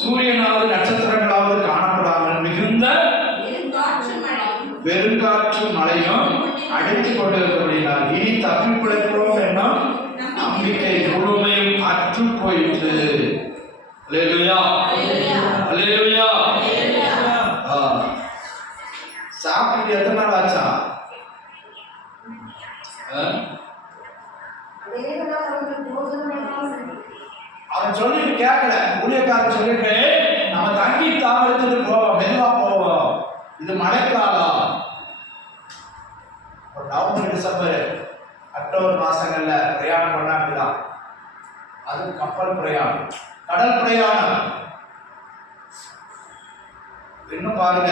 சூரியனாவது நட்சத்திரங்களாவது காணப்படாமல் மிகுந்த பெருங்காற்று மழையும் அடித்துக் கொண்டிருக்கிறபடியால் இனி தப்பி பிழைப்போம் என்னும் நம்பிக்கை முழுமையும் அற்று போயிற்று. அல்லேலூயா, அல்லேலூயா. சாப்பிட்டு எத்தனை நாள் ஆச்சா? அவன் சொல்லிட்டு கேட்கல. ஊழியக்காரன் சொல்லிட்டு நம்ம தண்ணி தாமரத்துக்கு போவோம், மெதுவா போவோம், இது மழைக்காலம். ஒரு நவம்பர் டிசம்பர் அக்டோபர் மாசங்கள்ல பிரயாணம் பண்ணா அப்படிதான். அது கப்பல் பிரயாணம், கடல் பிரயாணம். இன்னும் பாருங்க,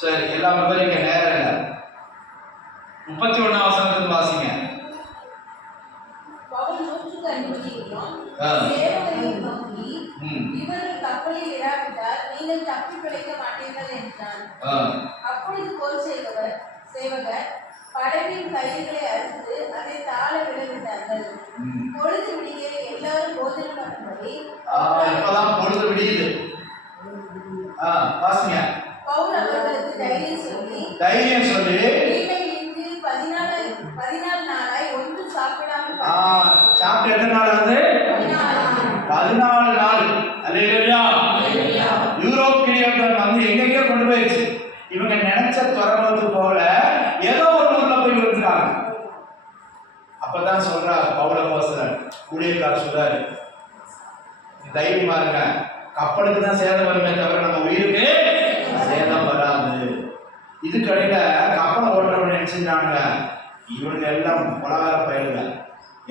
சரி எல்லாம் விவரிக்க நேரம் இல்லை. 31ஆம் வசனத்தில் வாசிங்க. இவர்கள் கப்பலில் இராவிட்டால் நீங்கள் தப்பி பிழைக்க மாட்டீர்கள் என்றான். அப்பொழுது போர் சேவகர் படகின் கயிறுகளை அறுத்து அதை தாழ விடவிட்டார்கள். பொழுது விடிய எல்லாரும் போஜனம் பண்ணும்படி இப்பதான் பொழுது விடியுது. வாசிங்க. பவுல் அவர்களுக்கு தைரியம் சொல்லி நீங்கள் இன்று 14 நாளாய் ஒன்றும் சாப்பிடாமல் சாப்பிட்டு எத்தனை நாள் ஆகுது? 14 நாள். அல்லேலூயா. யூரோப் கிரியர்கள் வந்து எங்கெங்கே கொண்டு போயிடுச்சு. இவங்க நினைச்ச துறவது போல ஏதோ ஒரு ஊர்ல போய் விழுந்துட்டாங்க. அப்பதான் சொல்றாரு பவுல் அப்போஸ்தலன், ஊழியக்காரர் சொல்றாரு, தைரியமா இருங்க, கப்பலுக்கு தான் சேதம் வருமே தவிர நம்ம உயிருக்கு சேதம் வராது. இதுக்கடையில கப்பலை ஓட்டுறவங்க நினைச்சிருக்காங்க, இவங்க எல்லாம் உலகார பயிலுங்க,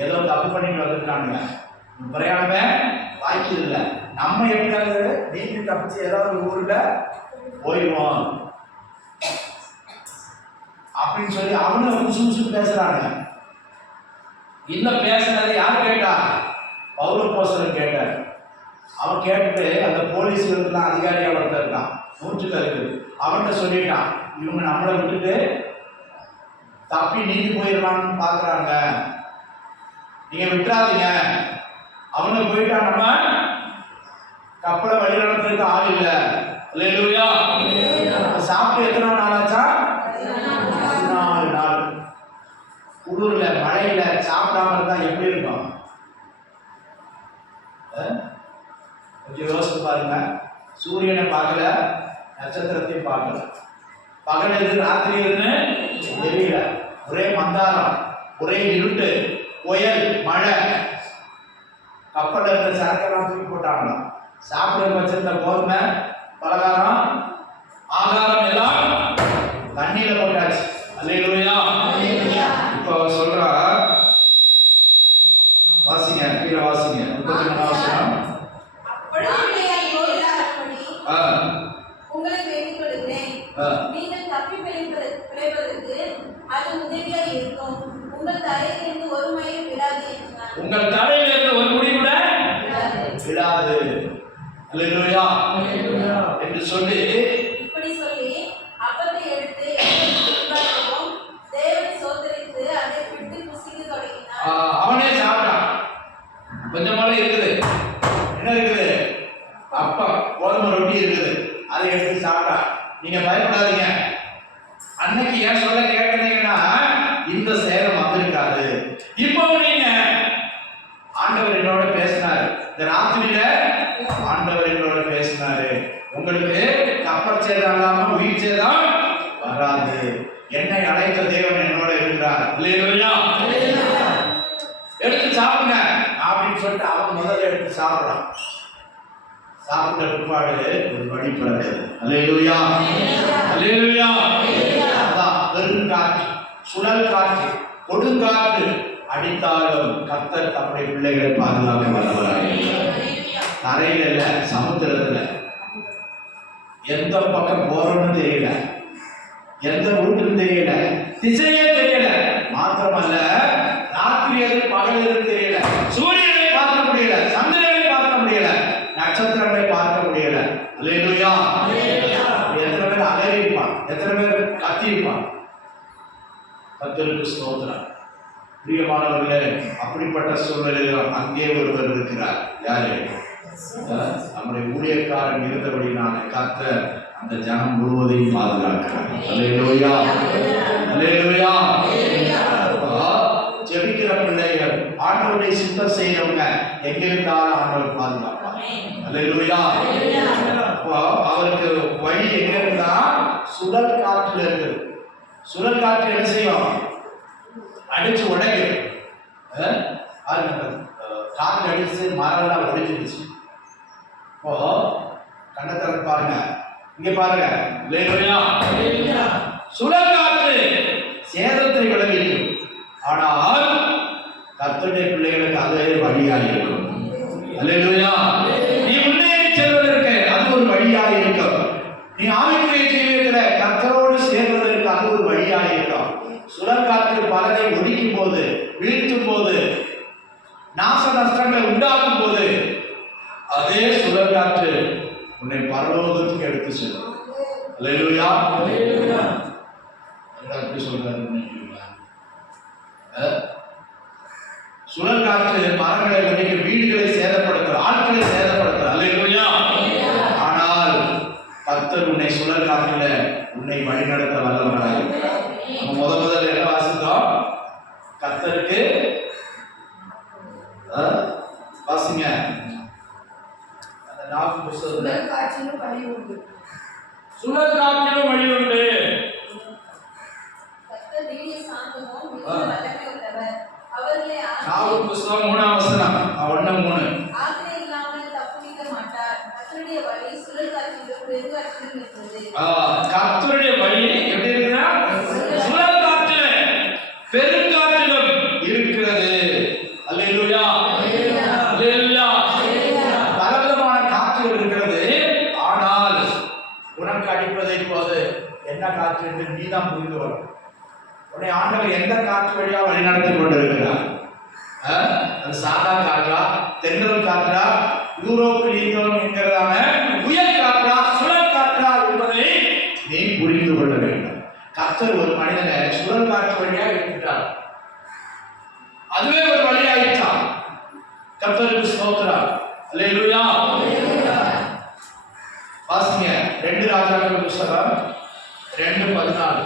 ஏதோ தப்பு பண்ணிட்டு வந்துருக்காங்க, பிரயாணமே வாய்க்குது இல்லை, நம்ம எப்படியாவது நீங்க தப்பிச்சு ஏதாவது ஒரு ஊர்ல போயிடுவோம் அப்படின்னு சொல்லி அவனு சும்சு பேசுறாங்க. இந்த பேசுனது யார் கேட்டா? பவுல் அப்போஸ்தலன் கேட்டார். அவன் கேட்டுட்டு அந்த போலீஸ்களுக்கெல்லாம் அதிகாரியா ஒருத்தர் இருக்கான், மூச்சுக்கு இருக்குது, அவன்கிட்ட சொல்லிட்டான், இவங்க நம்மளை விட்டுட்டு தப்பி நீதி போயிடலாம்னு பாக்குறாங்க, நீங்க விட்டுறாதீங்க, அவங்க போயிட்டா நம்ம கப்பலை வழி நடத்துறதுக்கு ஆள் இல்லை. அல்லேலூயா. சாப்பிட்டு எத்தனை நாள் ஆச்சா? 14 நாள். குளிர்ல மழையில சாப்பிடாம இருந்தா எப்படி இருக்கும்? கொஞ்சம் யோசித்து பாருங்க. சூரியனை பார்க்கல, நட்சத்திரத்தையும் பார்க்கல, பகல் எது ராத்திரி எதுன்னு தெரியல, ஒரே மந்தாரம், ஒரே இருட்டு, புயல், மழை. கப்பல்ல இருந்த சரக்கெல்லாம் தூக்கி போட்டாங்க. சாப்பிட வச்சிருந்த கோதுமை, பலகாரம், ஆகாரம் எல்லாம் தண்ணியில போட்டாச்சு. அல்லேலூயா. இப்போ சொல்றா, வாசிங்க, கீழே வாசிங்க. 33ஆம் வசனம். உங்களை வேண்டிக் கொள்கிறேன், நீங்கள் தப்பி பிழைப்பதற்கு அது உதவியாக இருக்கும். உங்கள் தலையிலிருந்து ஒரு மைல் விடாது என்றார். உங்கள் தலையிலிருந்து ஒரு முடி கூட விடாது. அல்லேலூயா என்று சொல்லி இப்படி சொல்லி அப்பத்தை எடுத்து தேவனை சோதரித்து அதை விட்டு புசிக்க தொடங்கினார். அவனே சாப்பிட்டான். கொஞ்சமால இருக்குது, என்ன இருக்குது? அப்பா கோதுமை ரொட்டி இருக்குது, அதை எடுத்து சாப்பிட்டான். நீங்க பயப்படாதீங்க. அன்னைக்கு ஏன் சொல்ல கேட்டீங்கன்னா இந்த சேதம் வந்திருக்காது. இப்போ நீங்க ஆண்டவர் என்னோட பேசினாரு, இந்த ராத்திரியில ஆண்டவர் என்னோட பேசினாரு, உங்களுக்கு கப்பல் சேதம் இல்லாம உயிர் சேதம் வராது, என்னை அழைத்த தேவன் என்னோட இருக்கிறார். அல்லேலூயா. எடுத்து சாப்பிடுங்க அப்படின்னு சொல்லிட்டு அவன் முதல்ல எடுத்து சாப்பிடுறான். சாப்பிட்ட பிற்பாடு ஒரு வழி பிறந்தது. அல்லேலூயா, அல்லேலூயா. அதான் பெருங்காற்று, சுழல் காற்று, கொடுங்காற்று அடித்தாலும் கர்த்தர் தம்முடைய பிள்ளைகளை பாதுகாக்க வல்லவராய். தரையில இல்ல, சமுத்திரத்துல எந்த பக்கம் போறோம்னு தெரியல, எந்த ரூட்டுன்னு தெரியல, திசையே தெரியல, மாத்திரமல்ல ராத்திரி எது பகல் எது தெரியல, சூரியனை பார்க்க முடியல, சந்திரனை பார்க்க முடியல, நட்சத்திரங்களை பார்க்க முடியல. அல்லேலூயா. எத்தனை பேர் அலறி இருப்பான், எத்தனை பேர் கத்தி இருப்பான். கர்த்தருக்கு ஸ்தோத்திரம். பிரியமானவர்களே, அப்படிப்பட்ட சூழ்நிலையில் அங்கே ஒருவர் இருக்கிறார். யாரு? நம்முடைய ஊழியக்காரன் இருந்தபடினால கர்த்தர் அந்த ஜனம் முழுவதையும் பாதுகாக்கிறார். அல்லேலூயா, அல்லேலூயா. ஜெபிக்கிற பிள்ளைகள், ஆண்டவருடைய சித்தம் செய்யறவங்க எங்க இருந்தாலும் ஆண்டவர் பாதுகாப்பார். அல்லேலூயா. அவருக்கு வழி எங்க இருந்தா சுழல் காற்றுல இருக்கு. சுழல் காற்று என்ன செய்யும்? அடிச்சு உடையும். காற்று அடிச்சு மரம் ஒடிஞ்சிருச்சு. இப்போ கண்ணத்திற பாருங்க, இங்க பாருங்க. சுழல் காற்று சேதத்தை விளைவிக்கும். ஆனால் கர்த்தருடைய பிள்ளைகளுக்கு அதே வழியாக இருக்கும். அல்லேலூயா. நீ முன்னேறி செல்வதற்கு அது ஒரு வழியாக இருக்கும். நீ ஆவிக்குரிய ஜீவியத்தில் கர்த்தரோடு சேர்வதற்கு அது ஒரு வழியாக இருக்கும். சுழல் காற்று பலரை ஒடிக்கும் போது, வீழ்த்தும் போது, நாச நஷ்டங்களை உண்டாக்கும் போது, அதே சுழல் காற்று உன்னை பரலோகத்துக்கு எடுத்து செல்லும். அல்லேலூயா. எப்படி சொல்றாரு? சுழல் காற்று மரங்களை ஒடிக்க, வீடுகளை சேதப்படுத்துற, ஆட்களை சேதப்படுத்துற. அல்லேலூயா. ஆனால் கர்த்தர் உன்னை சுழல் காற்றில உன்னை வழிநடத்த வல்லவராக இருக்கிறார். நம்ம முதல்ல என்ன வாசித்தோம்? கர்த்தருக்கு வாசிங்க அந்த 4 புத்தகத்துல சுழல் காற்றிலும் வழி உண்டு. கர்த்தர் நீடிய சாந்தமும் வல்லமை உள்ளவர். அவர்களே 4 புத்தகம் 3ஆம் வசனம் 1:3. ஆக்கினை இல்லாமல் தப்பிக்க மாட்டார். கர்த்தருடைய வழி சுழல் காற்றிலும் பெருங்காற்றிலும் இருக்கிறது. கர்த்தருடைய வழி எப்படி இருக்குன்னா சுழல் காற்றிலே பெருங்காற்றிலும் இருக்கிறது. அல்லேலூயா, அல்லேலூயா. பலவிதமான காற்றுகள் இருக்கிறது. ஆனால் உனக்கு அடிப்பதை போது என்ன காற்று என்று நீதான் புரிந்து வரும். உன்னை ஆண்டவர் எந்த காற்று வழியா வழிநடத்தி கொண்டிருக்கிறார்? அது சாதா காற்றா, தென்றல் காற்றா, யூரோப் லீகம் என்கிறதான புயல் காற்றா, சுழல் காற்றா என்பதை நீ புரிந்து கொள்ள வேண்டும். கர்த்தர் ஒரு மனிதனை சுழல் காற்று வழியா எடுத்துட்டார். அதுவே ஒரு வழியாயிடுச்சா? கர்த்தருக்கு ஸ்தோத்திரம். அல்லேலூயா. வாசிங்க 2 ராஜாக்கள் புத்தகம் 2:14.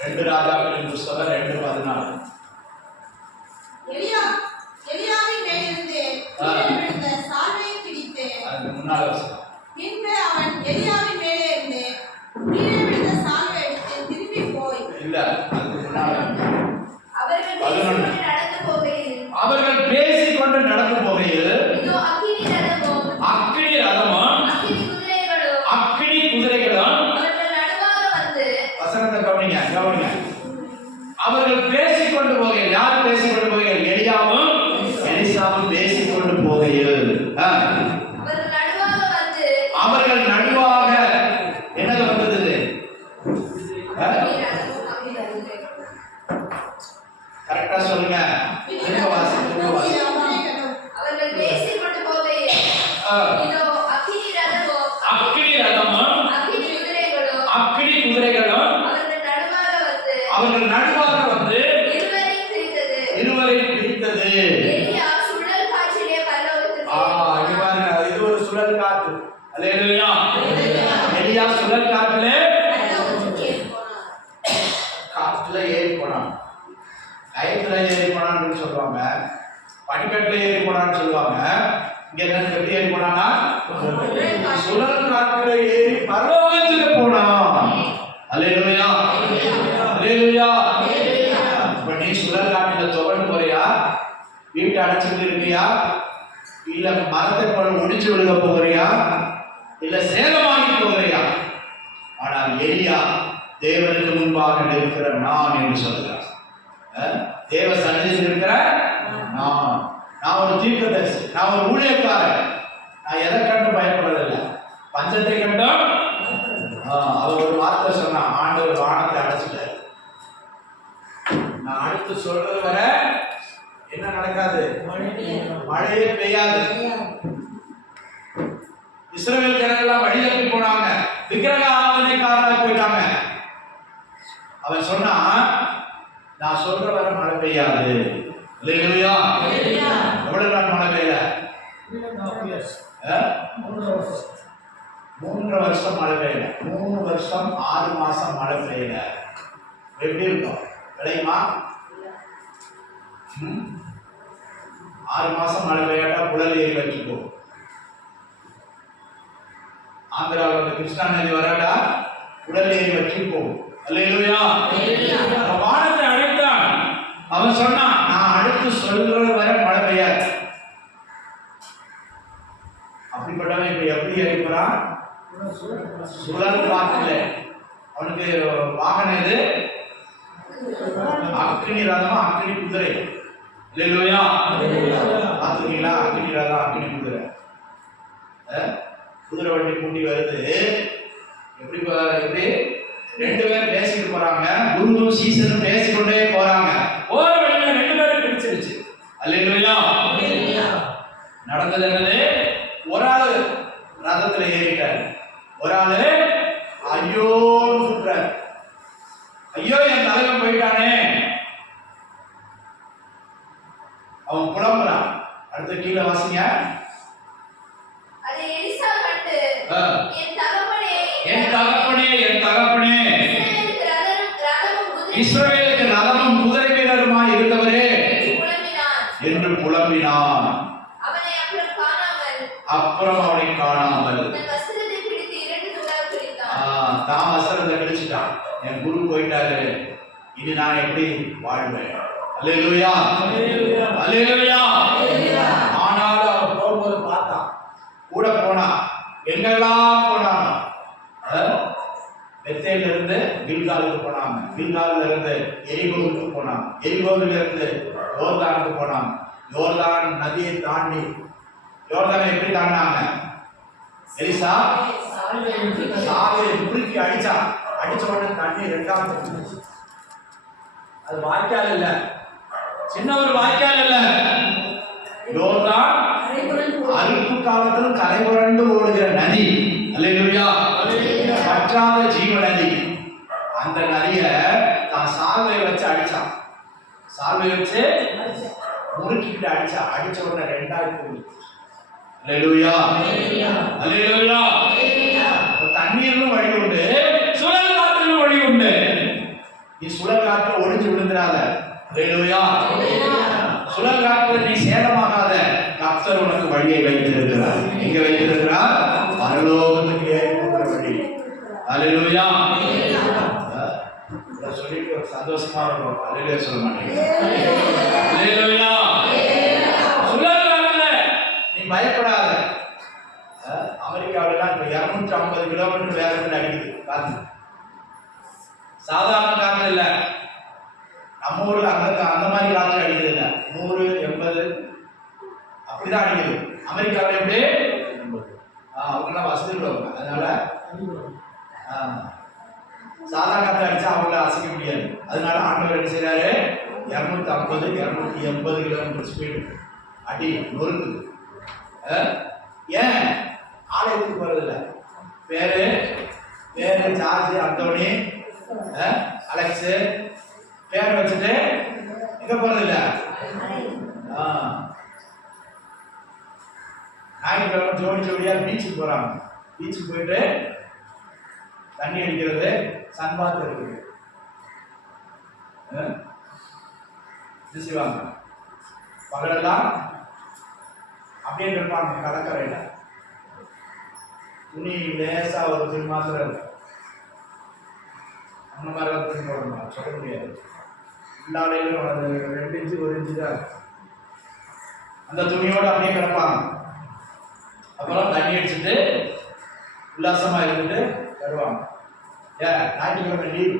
2 ராஜாக்களின் புத்தகம் 2:14. எலியாவின் மேலிருந்து விழுந்த சால்வையை பிடித்து, அதுக்கு முன்னால வசனம். பின்பு அவன் எலியாவின் மேலே இருந்து கீழே விழுந்த சால்வை எடுத்து திரும்பி போய், இல்ல அதுக்கு முன்னால அவர்கள் பேசிக்கொண்டு அவர்கள் பேசிக்கொண்டு நடந்து போகையில் நடந்து போகையில் இதோ அக்கினி ரதமும் அக்கினி ரதமும் அக்கினி குதிரைகளும் அவர்கள் நடுவாக வந்து, வசனத்தை கவனிங்க, கவனிங்க. அவர்கள் பேசிக்கொண்டு போகையில், யார் பேசிக்கொண்டு போகையில்? எலியாவும் எலிசாவும் பேசிக்கொண்டு போகையில் அவர்கள் நடுவாக என்னது வந்தது? கரெக்டா சொல்லுங்க. அவர்கள் பேசிக்கொண்டு போகையில் இதோ அக்கினி ரதமும் அக்கினி குதிரைகளும் அவர்கள் நடுவாக வந்து இருவரையும் பிரித்தது. எலியா சுழல் காற்றிலே பரலோகத்துக்கு இது ஒரு சுழல் காற்று. அல்லேலூயா. எலியா சுழல் காற்றிலே காற்றுல ஏறி போனான். கயத்துல ஏறி போனான்னு சொல்லுவாங்க, படிக்கட்டுல ஏறி போனான்னு சொல்லுவாங்க. இங்க என்ன எப்படி ஏறி போனானா? சுழல் காற்றுல ஏறி பரலோகத்துக்கு போனான். அல்லேலூயா, அல்லேலூயா. இப்ப நீ சுழல் காற்றுல துவண்டு போறியா? வீட்டை அடைச்சிட்டு இருக்கியா? இல்ல மரத்தை போல ஒடிச்சு விழுக போகிறியா? இல்ல சேதமாகி போகிறியா? ஆனால் எலியா தேவனுக்கு முன்பாக நிற்கிற நான் என்று சொல்கிறார். தேவ சன்னிதியில் இருக்கிற நான் ஒரு தீர்க்கதரிசி, நான் ஒரு ஊழியக்காரன். நான் எதை கண்டு பயப்படவில்லை, பஞ்சத்தை கண்டும். அவர் ஒரு வார்த்தை சொன்னா, ஆண்டவர் வானத்தை அடைச்சிட்டார். நான் அடுத்து சொல்றது வர என்ன நடக்காது? மழையே பெய்யாது. இஸ்ரவேல் ஜனங்கள்லாம் வழி தப்பி போனாங்க, விக்கிரக ஆராதனைக்காரராக போயிட்டாங்க. அவ அவன் சொன்னா நான் சொல்ற வரை மழை பெய்யாது. அல்லேலூயா. எவ்வளவு நாள் மழை பெய்யல? 3 வருஷம் மழை பெய்யல. 3 வருஷம் 6 மாசம் மழை பெய்யல. எப்படி இருக்கும்? விளையுமா? 6 மாசம் மழை பெய்யாட்டா புழல் ஏறி வச்சுக்கோ. ஆந்திராவில் வந்து கிருஷ்ணா நதி வராட்டா புழல் ஏறி வச்சுக்கோ. அல்லேலூயா. வானத்தை அழைத்தான். அவன் சொன்னான் நான் அடுத்து சொல்றது வரை மழை பெய்யாது. அப்படிப்பட்டவன் இப்ப எப்படி அடிக்கிறான்? சுழல் காத்துல. அவனுக்கு வாகனம் எது? அக்னி ரதமா அக்னி குதிரை. அல்லேலூயா. பாத்துக்கீங்களா? அக்னி ரதம் அக்னி குதிரை. குதிரை வண்டி கூட்டி வருது. எப்படி எப்படி 2 பேர் பேசிட்டு போறாங்க. குருவும் சீசனும் பேசிக்கொண்டே போறாங்க. போற வழியில 2 பேரும் பிடிச்சிருச்சு. அல்லேலூயா. நடந்தது என்னது? ஒரு ஆளு ரதத்துல ஏறிட்டாரு. ஒரு ஆளு ஐயோ சொல்றாரு. ஐயோ என் தலைவன் போயிட்டானே. அவன் புலம்புறான். அடுத்த கீழே வாசிங்க. அதை எலிசா கண்டு என் தகப்பனே என் தகப்பனே இஸ்ரவேலுக்கு ரதமும் குதிரை வீரருமாய் இருந்தவரே என்று புலம்பினான். அப்புறம் அவனை காணாமல் தான் வஸ்திரத்தை கிழிச்சிட்டான். என் குரு போயிட்டாரு, இனி நான் எப்படி வாழ்வேன்? அல்லேலூயா. அல்லேலூயா. ஆனாலும் அவன் போகும்போது பார்த்தான். கூட போனான். எங்கெல்லாம் போனான்? பெத்தேல்ல இருந்து கில்காலுக்கு போனாங்க. கில்கால்ல இருந்து எரிகோவுக்கு போனாங்க. எரிகோவில் இருந்து யோர்தானுக்கு போனாங்க. யோர்தான் நதியை தாண்டி யோர்தானை எப்படி தாண்டினாங்க? எலிசா சாலையை முறுக்கி அடிச்சான். அடிச்ச உடனே தண்ணி 2ஆம். அது வாய்க்கால் இல்ல, சின்ன ஒரு வாய்க்கால் இல்ல. யோர்தான் அறுப்பு காலத்திலும் கரை புரண்டு ஓடுகிற நதி. அல்லேலூயா. பற்றாத ஜீவ நதி. அந்த நதிய தான் சால்வை வச்சு அடிச்சான். சால்வை வச்சு முறுக்கிட்டு அடிச்சா. அடிச்ச உடனே 2ஆம் போகுது. அல்லேலூயா. அல்லேலூயா. தண்ணீரிலும் வழி உண்டு, சுழல் காற்றிலும் வழி உண்டு. நீ சுழல் காற்றுல ஒளிஞ்சு விழுந்துடாத. அல்லேலூயா. சுழல் காற்றுல நீ சேதமாகாத. கர்த்தர் உனக்கு வழியை வைத்திருக்கிறார். எங்க வைத்திருக்கிறார்? பரலோகத்துக்கு ஏறி போகிற வழி. அல்லேலூயா. சொல்லிட்டு ஒரு சந்தோஷமா இருக்கும். அல்லேலூயா சொல்ல மாட்டீங்க? அல்லேலூயா. சுழல் காற்றுல நீ பயப்படாத. அமெரிக்காவிலாம் இப்ப 250 கிலோமீட்டர் வேகத்தில் அடிக்குது காற்று. சாதாரண காற்று இல்ல. நம்ம ஊர்ல அந்த மாதிரி காற்று அடிக்குது இல்ல. 100, 80 அப்படிதான் அடிக்குது. அமெரிக்காவில் எப்படி? அவங்கெல்லாம் வசதி உள்ளவங்க. அதனால சாதாரண காற்று அடிச்சா அவங்கள அசைக்க முடியாது. அதனால ஆண்டவர் என்ன செய்யறாரு? 250, 280 கிலோமீட்டர் ஸ்பீடு அடி நொறுக்குது. ஏன் ஆலயத்துக்கு போறதில்ல? பேரு ஜார்ஜ், அந்தோனி, அலெக்ஸ் பேர் வச்சுட்டு எங்க போறதில்ல? ஞாயிற்றுக்கிழமை ஜோடியா பீச்சுக்கு போறாங்க. பீச்சுக்கு போயிட்டு தண்ணி அடிக்கிறது, சன்பாத் இருக்குது. செய்வாங்க. பகலெல்லாம் அப்படியே இருப்பாங்க கடற்கரையில. துணி லேசா ஒரு துணி மாத்திரம் இருக்கும். அந்த மாதிரி துணி போடணும் சொல்ல முடியாது. எல்லாரையிலும் 2 இன்ச்சு 1 இன்ச்சு தான் அந்த துணியோடு அப்படியே கிடப்பாங்க. அப்புறம் தண்ணி அடிச்சுட்டு உல்லாசமா இருந்துட்டு வருவாங்க. ஞாயிற்றுக்கிழமை லீவு.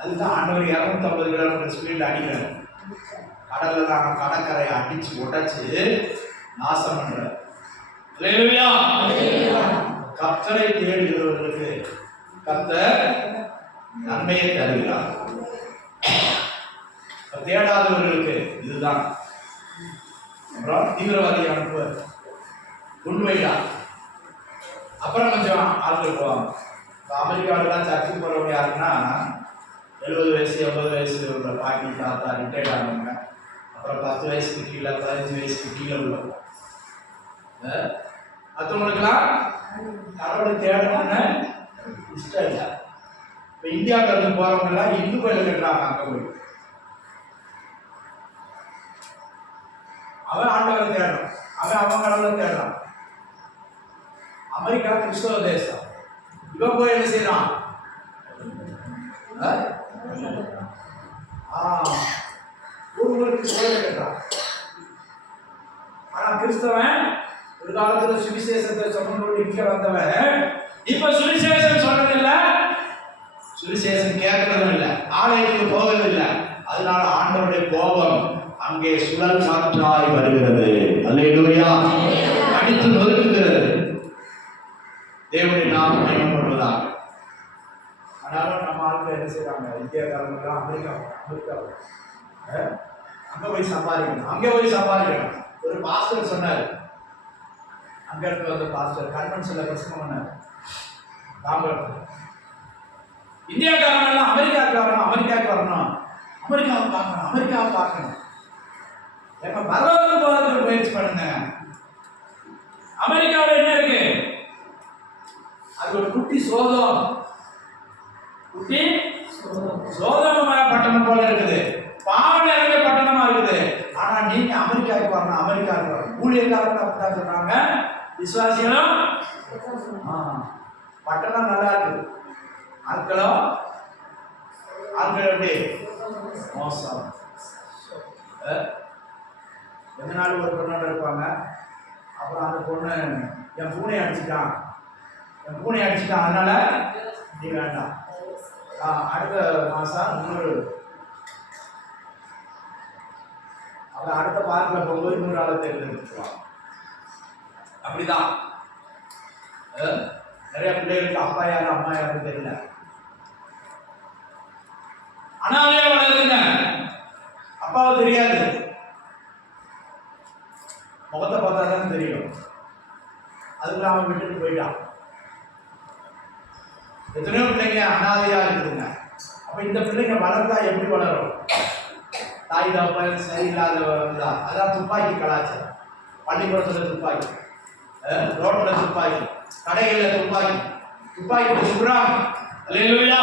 அதுதான் ஆண்டவர் 250 கிலோமீட்டர் ஸ்பீட்ல அடிக்கிறார். கடல்ல தான் கடற்கரையை அடிச்சு உடைச்சு நாசம் பண்றார். அல்லேலூயா. கர்த்தரை தேடுகிறவர்களுக்கு கர்த்தர் நன்மையை தருகிறார். தேடாதவர்களுக்கு இதுதான். அப்புறம் தீவிரவாதியை அனுப்புவார், குண்டு வைடா. அப்புறம் கொஞ்சம் ஆட்கள் போவாங்க. அமெரிக்காவிலாம் சர்ச்சுக்கு போறவங்க யாருன்னா 70 வயசு 80 வயசு உள்ள பாட்டி தாத்தா ரிட்டையர்ட் ஆனவங்க, அப்புறம் 10 வயசுக்கு கீழே 15 வயசுக்கு கீழே உள்ளவங்க. மற்றவங்களுக்குலாம் கடவுளை தேடணும்னு இஷ்டம் இல்லை. இப்போ இந்தியாவுக்கு இருந்து போறவங்க எல்லாம் இந்து கோயில் கட்டுறாங்க. அங்கே போய் அவன் ஆண்டவரை தேடணும், அவன் கடவுளை தேடணும். அமெரிக்கா கிறிஸ்தவ தேசம், இவன் போய் என்ன செய்யறான்? ஊர்களுக்கு கோயில் கட்டுறான். ஆனா கிறிஸ்தவன் ஒரு காலத்துல சுவிசேஷத்தை சொன்னோடு இங்க வந்தவன் இப்ப சுவிசேஷம் சொல்றது இல்ல, சுவிசேஷம் கேட்கறதும் இல்ல, ஆலயத்துக்கு போகிறது இல்ல. அதனால ஆண்டவருடைய கோபம் அங்கே சுழல் காற்றாய் வருகிறது. அல்லேலூயா. அடித்து நொறுக்குகிறது. தேவனுடைய நாமம் மகிமைப்படுவதாக. ஆனாலும் நம்ம ஆட்கள் என்ன செய்யறாங்க? இந்தியாக்காரங்க அமெரிக்கா அங்க போய் சம்பாதிக்கணும். ஒரு பாஸ்டர் சொன்னார், அங்க இருக்க வந்து பாஸ்டர் கன்வென்ஷன்ல பிரசங்கம் பண்ணார். இந்தியாக்காரங்க எல்லாம் அமெரிக்காவுக்கு வரணும், அமெரிக்காவை பார்க்கணும். எங்க பரலோகத்துக்கு போறதுக்கு முயற்சி பண்ணுங்க. அமெரிக்காவில் என்ன இருக்கு? அது ஒரு குட்டி சோதம் பட்டணம் போல இருக்குது, பாவம் நிறைந்த பட்டணமா இருக்குது. ஆனா நீங்க அமெரிக்காவுக்கு வரணும். ஊழியர்காரங்க அப்படிதான் சொல்றாங்க, விசுவாசிகளும். பட்டணம் நல்லா இருக்குது, ஆட்கள் எப்படி மோசம். எந்த நாள் ஒரு பொண்ணோட இருப்பாங்க. அப்புறம் அந்த பொண்ணு என் பூனை அடிச்சுட்டான், அதனால நீ வேண்டாம். அடுத்த மாசம் இன்னொரு, அவன் அடுத்த பார்க்கில் போகும்போது இன்னொரு ஆளை தேர்ந்தெடுத்துருவான். அப்படிதான் நிறைய பிள்ளைகளுக்கு அப்பா யாரு அம்மா யாருன்னு தெரியல. அனாதையா வளருங்க, அப்பாவை தெரியாது, முகத்தை பார்த்தா தான் தெரியும். அதுக்குள்ள அவன் விட்டுட்டு போயிட்டான். எத்தனையோ பிள்ளைங்க அனாதையா இருக்குதுங்க. அப்ப இந்த பிள்ளைங்க வளர்ந்தா எப்படி வளரும்? தாய் தகப்பன் சரியில்லாத, அதான் துப்பாக்கி கலாச்சாரம். பள்ளிக்கூடத்துல துப்பாக்கி, ரோட்ல துப்பாக்கி, கடைகள்ல துப்பாக்கி சுடுறாங்க. அல்லேலூயா.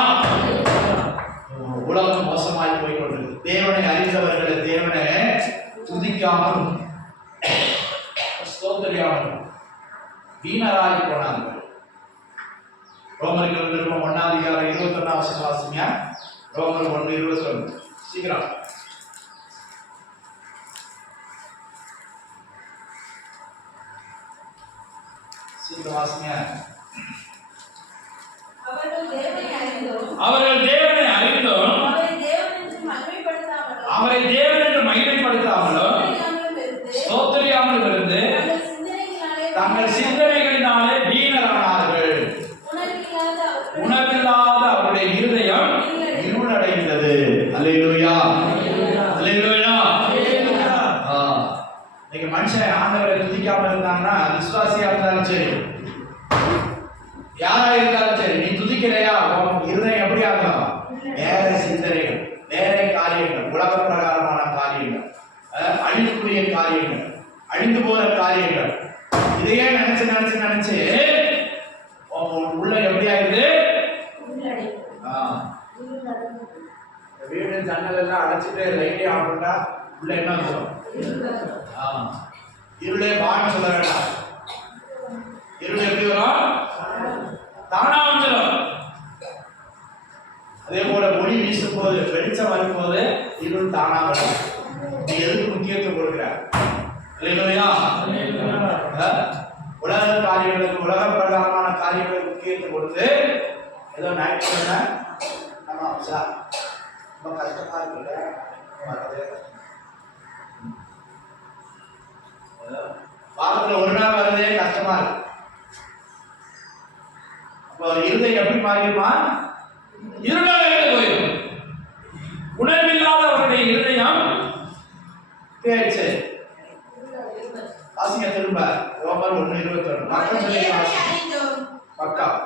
உலகம் மோசமாய் போய் கொண்டிருக்கு. தேவனை அறிந்தவர்களை தேவனை துதிக்காமல் ஸ்தோத்திரியாமல் வீணராகி போனார்கள். ரோமர்கள் நிருபம் 1:21 வாசிங்க. ரோமர் 1:21 சீக்கிரம். வாசிங்க. அவர்கள் தேவனை அறிந்தோம், அவரை தேவன் என்று மகிமைப்படுத்தாமலோ ஸ்தோத்திரியாமல் இருந்து தங்கள் சிந்தனைகளினாலே வீணரானார்கள். உணர்வில்லாத அவருடைய இருதயம் இருளடைந்தது. அல்லேலூயா. இன்னைக்கு மனுஷன் ஆண்டவரை துதிக்காம இருந்தாங்கன்னா, விசுவாசியா இருந்தாலும் சரி, யாரா இருந்தாலும் சரி, நீ துதிக்கிறையா, இருதயம் எப்படி ஆகும்? வேற சிந்தனைகள், வேற காரியங்கள், உலக பிரகாரமான காரியங்கள், அழிவுக்குரிய காரியங்கள், அழிந்து போற காரியங்கள், இதையே நினைச்சு உள்ள எப்படி ஆகுது? வீடு ஜன்னல் எல்லாம் அடைச்சிட்டு லைட்டே ஆஃப் பண்ணா உள்ள என்ன வரும்? இருளே வான்னு சொல்ல வேண்டாம். இருள் எப்படி வரும்? தானா வந்துடும். அதே போல ஒளி வீசும் போது, வெளிச்சம் வரும்போது இருள் தானா வரும். நீ எதுக்கு முக்கியத்துவம் கொடுக்கிற? இல்லையா? உலக காரியங்களுக்கு, உலக பிரகாரமான காரியங்களுக்கு முக்கியத்துவம் கொடுத்து ஏதோ ஞாயிற்றுக்கிழமை நம்ம சார் ரொம்ப கஷ்டமா இருக்குல்ல, வாரத்துல ஒரு நாள் வரதே கஷ்டமா இருக்கு. அப்போ இருதயம் எப்படி மாறிடுமா? இருளாக போயிடும். உணர்வில்லாத அவருடைய இருதயம் பேச்சு. வாசிங்க திரும்ப ரோமர் 1:21 பக்கம்.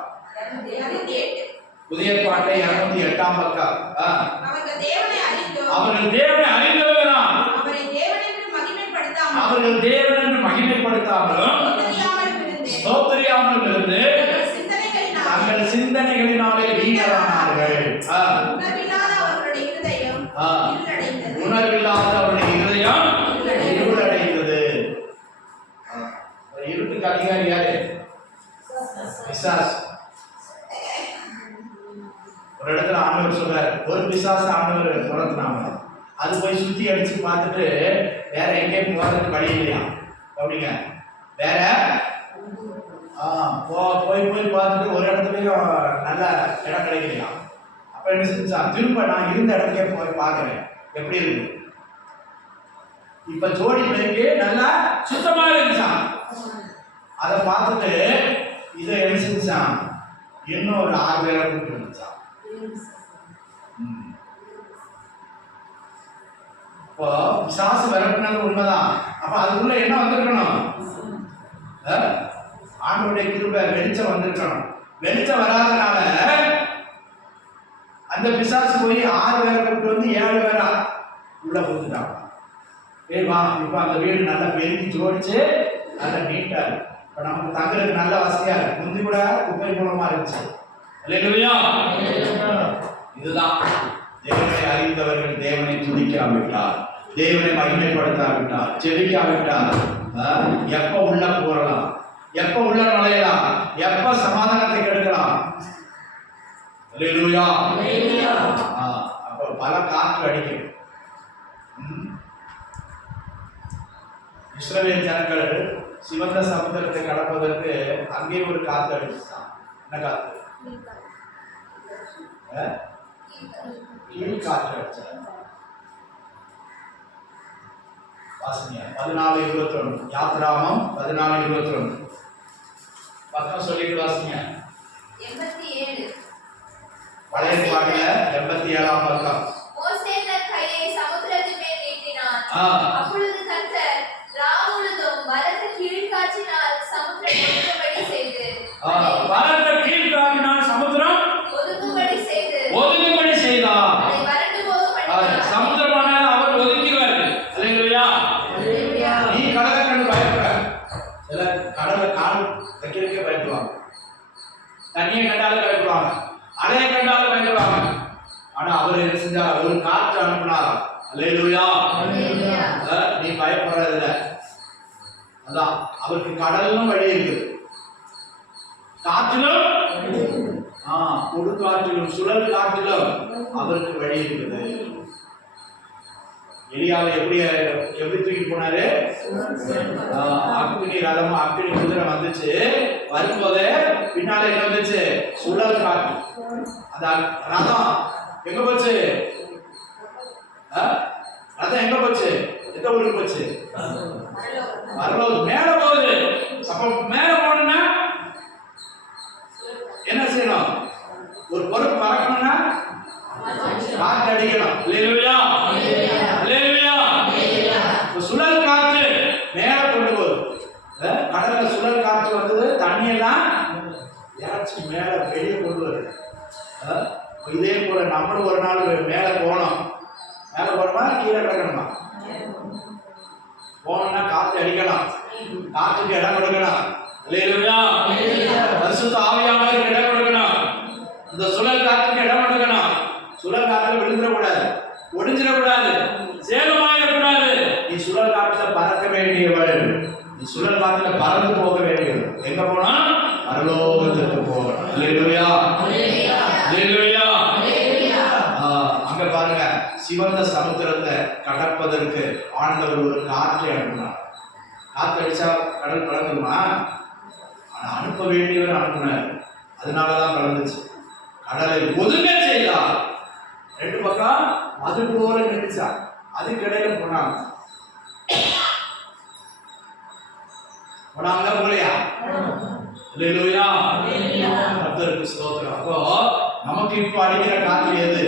புதிய ஏற்பாட்டை 208ஆம் பக்கம். அவர்கள் தேவனை அறிந்தோம். அவர்கள் தேவனை அறிந்தவர்களாம். அவரை தேவனென்று மகிமைப்படுத்தாமல் அவர்கள் தேவனென்று மகிமைப்படுத்தாமலும் ஸ்தோத்திரியாமலும் இருந்து தங்கள் சிந்தனைகளினாலே வீணரானார்கள். உணர்வில்லாத அவருடைய இருதயம் இருளடைந்தது. உணர்வில்லாத அவருடைய இருதயம் இருளடைந்தது. இருட்டுக்கு அதிகாரி யாரு? பிசாசு. ஒரு இடத்துல ஆண்டவர் சொல்றாரு, ஒரு பிசாசு ஆண்டவர் துரத்துனாங்க. அது போய் சுத்தி அடிச்சு பார்த்துட்டு வேற எங்கேயும் போறதுக்கு வழி இல்லையா அப்படிங்க. வேற போய் போய் பார்த்துட்டு ஒரு இடத்துலயும் நல்ல இடம் கிடைக்கலையா. அப்ப என்ன செஞ்சான், திரும்ப நான் இருந்த இடத்துக்கே போய் பார்க்கிறேன் எப்படி இருக்கு. இப்ப ஜோடி பேருக்கு நல்லா சுத்தமா இருந்துச்சான். அதை பார்த்துட்டு இதை என்ன செஞ்சான், இன்னும் ஒரு 6 பேரை கூப்பிட்டு இருந்துச்சான். இப்போ பிசாசு விரட்டினது உண்மைதான். அப்ப அதுக்குள்ள என்ன வந்திருக்கணும், ஆண்டவருடைய கிருபை வெளிச்சம் வந்திருக்கணும். வெளிச்சம் வராதனால அந்த பிசாசு போய் 6 பேரை கூப்பிட்டு வந்து 7 பேரா உள்ள கொடுத்துட்டாங்க. இப்ப அந்த வீடு நல்லா பெருக்கி ஜோடிச்சு நல்லா நீட்டா இருக்கு. இப்ப நமக்கு தங்களுக்கு நல்ல வசதியா இருக்கு. முந்தி கூட குப்பை மூலமா இருந்துச்சு. அல்லேலூயா. இதுதான் தேவனை அறிந்தவர்கள் தேவனை துதிக்காவிட்டார், தேவனை மகிமைப்படுத்தாவிட்டார், ஜெபிக்காவிட்டார் எப்ப உள்ள போறலாம், எப்ப உள்ள நுழையலாம், எப்ப சமாதானத்தை கெடுக்கலாம். அல்லேலூயா. அப்ப பல காற்று அடிக்கும். இஸ்ரவேல் ஜனங்கள் சிவந்த சமுத்திரத்தை கடப்பதற்கு அங்கே ஒரு காத்து அடிச்சுதான். என்ன காத்து? கீழ் காற்று அடிச்சார். வாசனியா 14:21 யாத்ராமம் 14:21 பக்கம் சொல்லிட்டு வாசிங்க. 87 பழைய பாட்டுல 87ஆம் பக்கம். மோசே தன் கையை சமுத்திரத்தின் மேல் நீட்டினான். அப்பொழுது கர்த்தர் ராமுழுதும் பலத்த கீழ்காற்றினால் சமுத்திரம் ஒதுங்கும்படி செய்து பலத்த கீழ்காற்றினால் சமுத்திரம் ஒதுங்கும்படி செய்தார். அதை வறண்டு போக பண்ணினார். சமுத்திரமான அவர் ஒதுக்கிவார். அல்லேலூயா. நீ கடலை கண்டு பயப்பட, சில கடலை கால் வைக்கிறதுக்கே பயப்படுவாங்க, தண்ணியை கண்டாலும் பயப்படுவாங்க, அலையை கண்டாலும் பயப்படுவாங்க. ஆனா அவர் என்ன செஞ்சார், ஒரு காற்று அனுப்பினார். அல்லேலூயா. நீ பயப்படுறதில்ல. அதான் அவருக்கு கடலும் வழி இருக்கு, காற்றிலும் பொது காற்றிலும் சுழல் காற்றிலும் அவருக்கு வழி இருக்குது. எலியாவை எப்படி தூக்கி போனாரு, அக்னி ரதம் அக்னி குதிரை வந்துச்சு. வரும்போது பின்னால என்ன வந்துச்சு, சுழல் காற்று. அந்த ரதம் எங்க போச்சு, ரதம் எங்க போச்சு, எந்த ஊருக்கு போச்சு, பரலோகம் மேல போகுது. அப்ப மேல போனா என்ன செய்யணும், ஒரு பொருள் பறக்கணும்னா காற்று அடிக்கணும். அல்லேலூயா. அல்லேலூயா. சுழல் காற்று மேல கொண்டு போகுது. கடல்ல சுழல் காற்று வந்தது, தண்ணி எல்லாம் இறச்சி மேல வெளியே கொண்டு வருது. இதே போல நம்மளும் ஒரு நாள் மேல போனோம். மேல போனோமா கீழே கிடக்கணுமா, போனோம்னா காற்று அடிக்கலாம், காற்றுக்கு இடம் கொடுக்கணும். அல்லேலூயா. பரிசுத்த ஆவியானவருக்கு இடம் கொடுக்கணும். இந்த சுழல் காற்றுக்கு இடம் கொடுக்கணும். சுழல் காற்றுல விழுந்துடக்கூடாது, ஒடிஞ்சிடக்கூடாது, சேதமாயிடக்கூடாது. நீ சுழல் காற்றுல பறக்க வேண்டியவள், நீ சுழல் காற்றுல பறந்து போக வேண்டியவள். எங்க போனா, பரலோகத்துக்கு போகணும். அல்லேலூயா. அல்லேலூயா. அங்க பாருங்க, சிவந்த சமுத்திரத்தை கடப்பதற்கு ஆண்டவர் ஒரு காற்றை அனுப்பினார். காற்று அடிச்சா கடல் கலந்துருமா? ஆனா அனுப்ப வேண்டியவர் அனுப்பினார், அதனாலதான் கலந்துச்சு. கடலை ஒதுங்க செய்தார். 2 பக்கம் அது போல நினைச்சா, அதுக்கு இடையில போனாங்க போலையா? அல்லேலூயா. கர்த்தருக்கு ஸ்தோத்திரம். அப்போ நமக்கு இப்ப அடிக்கிற காற்று எது,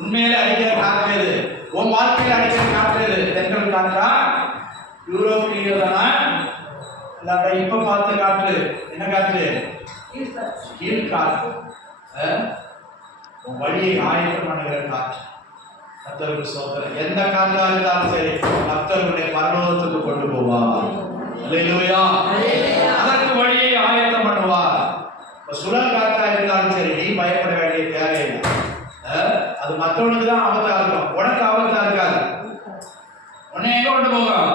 உண்மையில அடிக்கிற காற்று எது, உன் வாழ்க்கையில் அடிக்கிற காற்று எது? தென்றல் காற்றா, யூரோப்பியன் தானா, இல்லாட்ட இப்ப பார்த்த காற்று என்ன காற்று, கீழ் காற்று. உன் வழியை ஆயத்தம் பண்ணுகிற காற்று. கர்த்தருக்கு ஸ்தோத்திரம். எந்த காற்றா இருந்தாலும் சரி, கர்த்தருடைய பரலோகத்துக்கு கொண்டு போவார். அல்லேலூயா. அதற்கு வழியை ஆயத்தம் பண்ணுவார். சுழல் காற்றா இருந்தாலும் சரி, நீ பயப்பட வேண்டிய தேவையில்லை. அது மற்றவனுக்கு தான் ஆபத்தா இருக்கும், உனக்கு ஆபத்தா இருக்காது. உன்னை எங்க கொண்டு போகும்?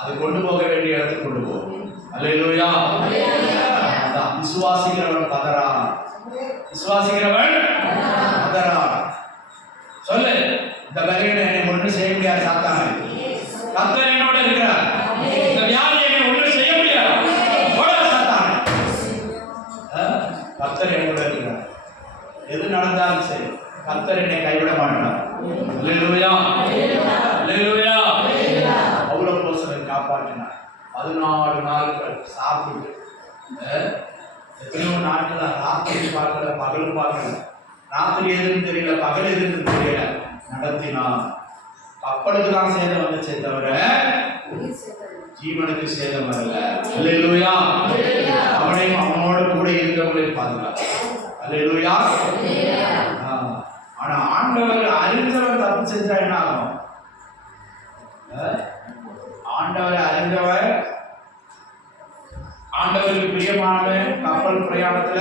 அது கொண்டு போக வேண்டிய இடத்துக்கு கொண்டு போகும். அல்லேலூயா. அதான் விசுவாசிக்கிறவன் பதறான். விசுவாசிக்கிறவன் பதறான். சொல்லு, இந்த பலவீனம் என்னை ஒன்றும் செய்ய முடியாது சாத்தானே. கர்த்தர் என்னோட இருக்கிறார். இந்த வியாதி என்னை ஒன்றும் செய்ய முடியாது. போடா சாத்தானே. கர்த்தர் என்னோட இருக்கிறார். எது நடந்தாலும் சரி, கர்த்தர் என்னை கைவிட மாட்டார். அல்லேலூயா. அல்லேலூயா. பவுலப்போஸ்தலனை காப்பாற்றினார். 14 நாட்கள் சாப்பிட்டு, எத்தனையோ நாட்கள் ராத்திரி பார்க்கல, பகல் பார்க்கல. ராத்திரி எதுன்னு தெரியல, பகல் எதுன்னு தெரியல, நடத்தினார். கப்பலுக்கு தான் சேதம் வந்துச்சே தவிர ஜீவனுக்கு சேதம் வரல. அல்லேலூயா. அவனையும் அவனோட கூட இருக்கவங்களையும் பாதுகாப்பு. அல்லேலூயா. ஆனா ஆண்டவர் அறிந்தவர் தப்பு செஞ்சா என்ன ஆகும்? ஆண்டவர் அறிந்தவர், ஆண்டவருக்கு பிரியமான கப்பல் பிரயாணத்துல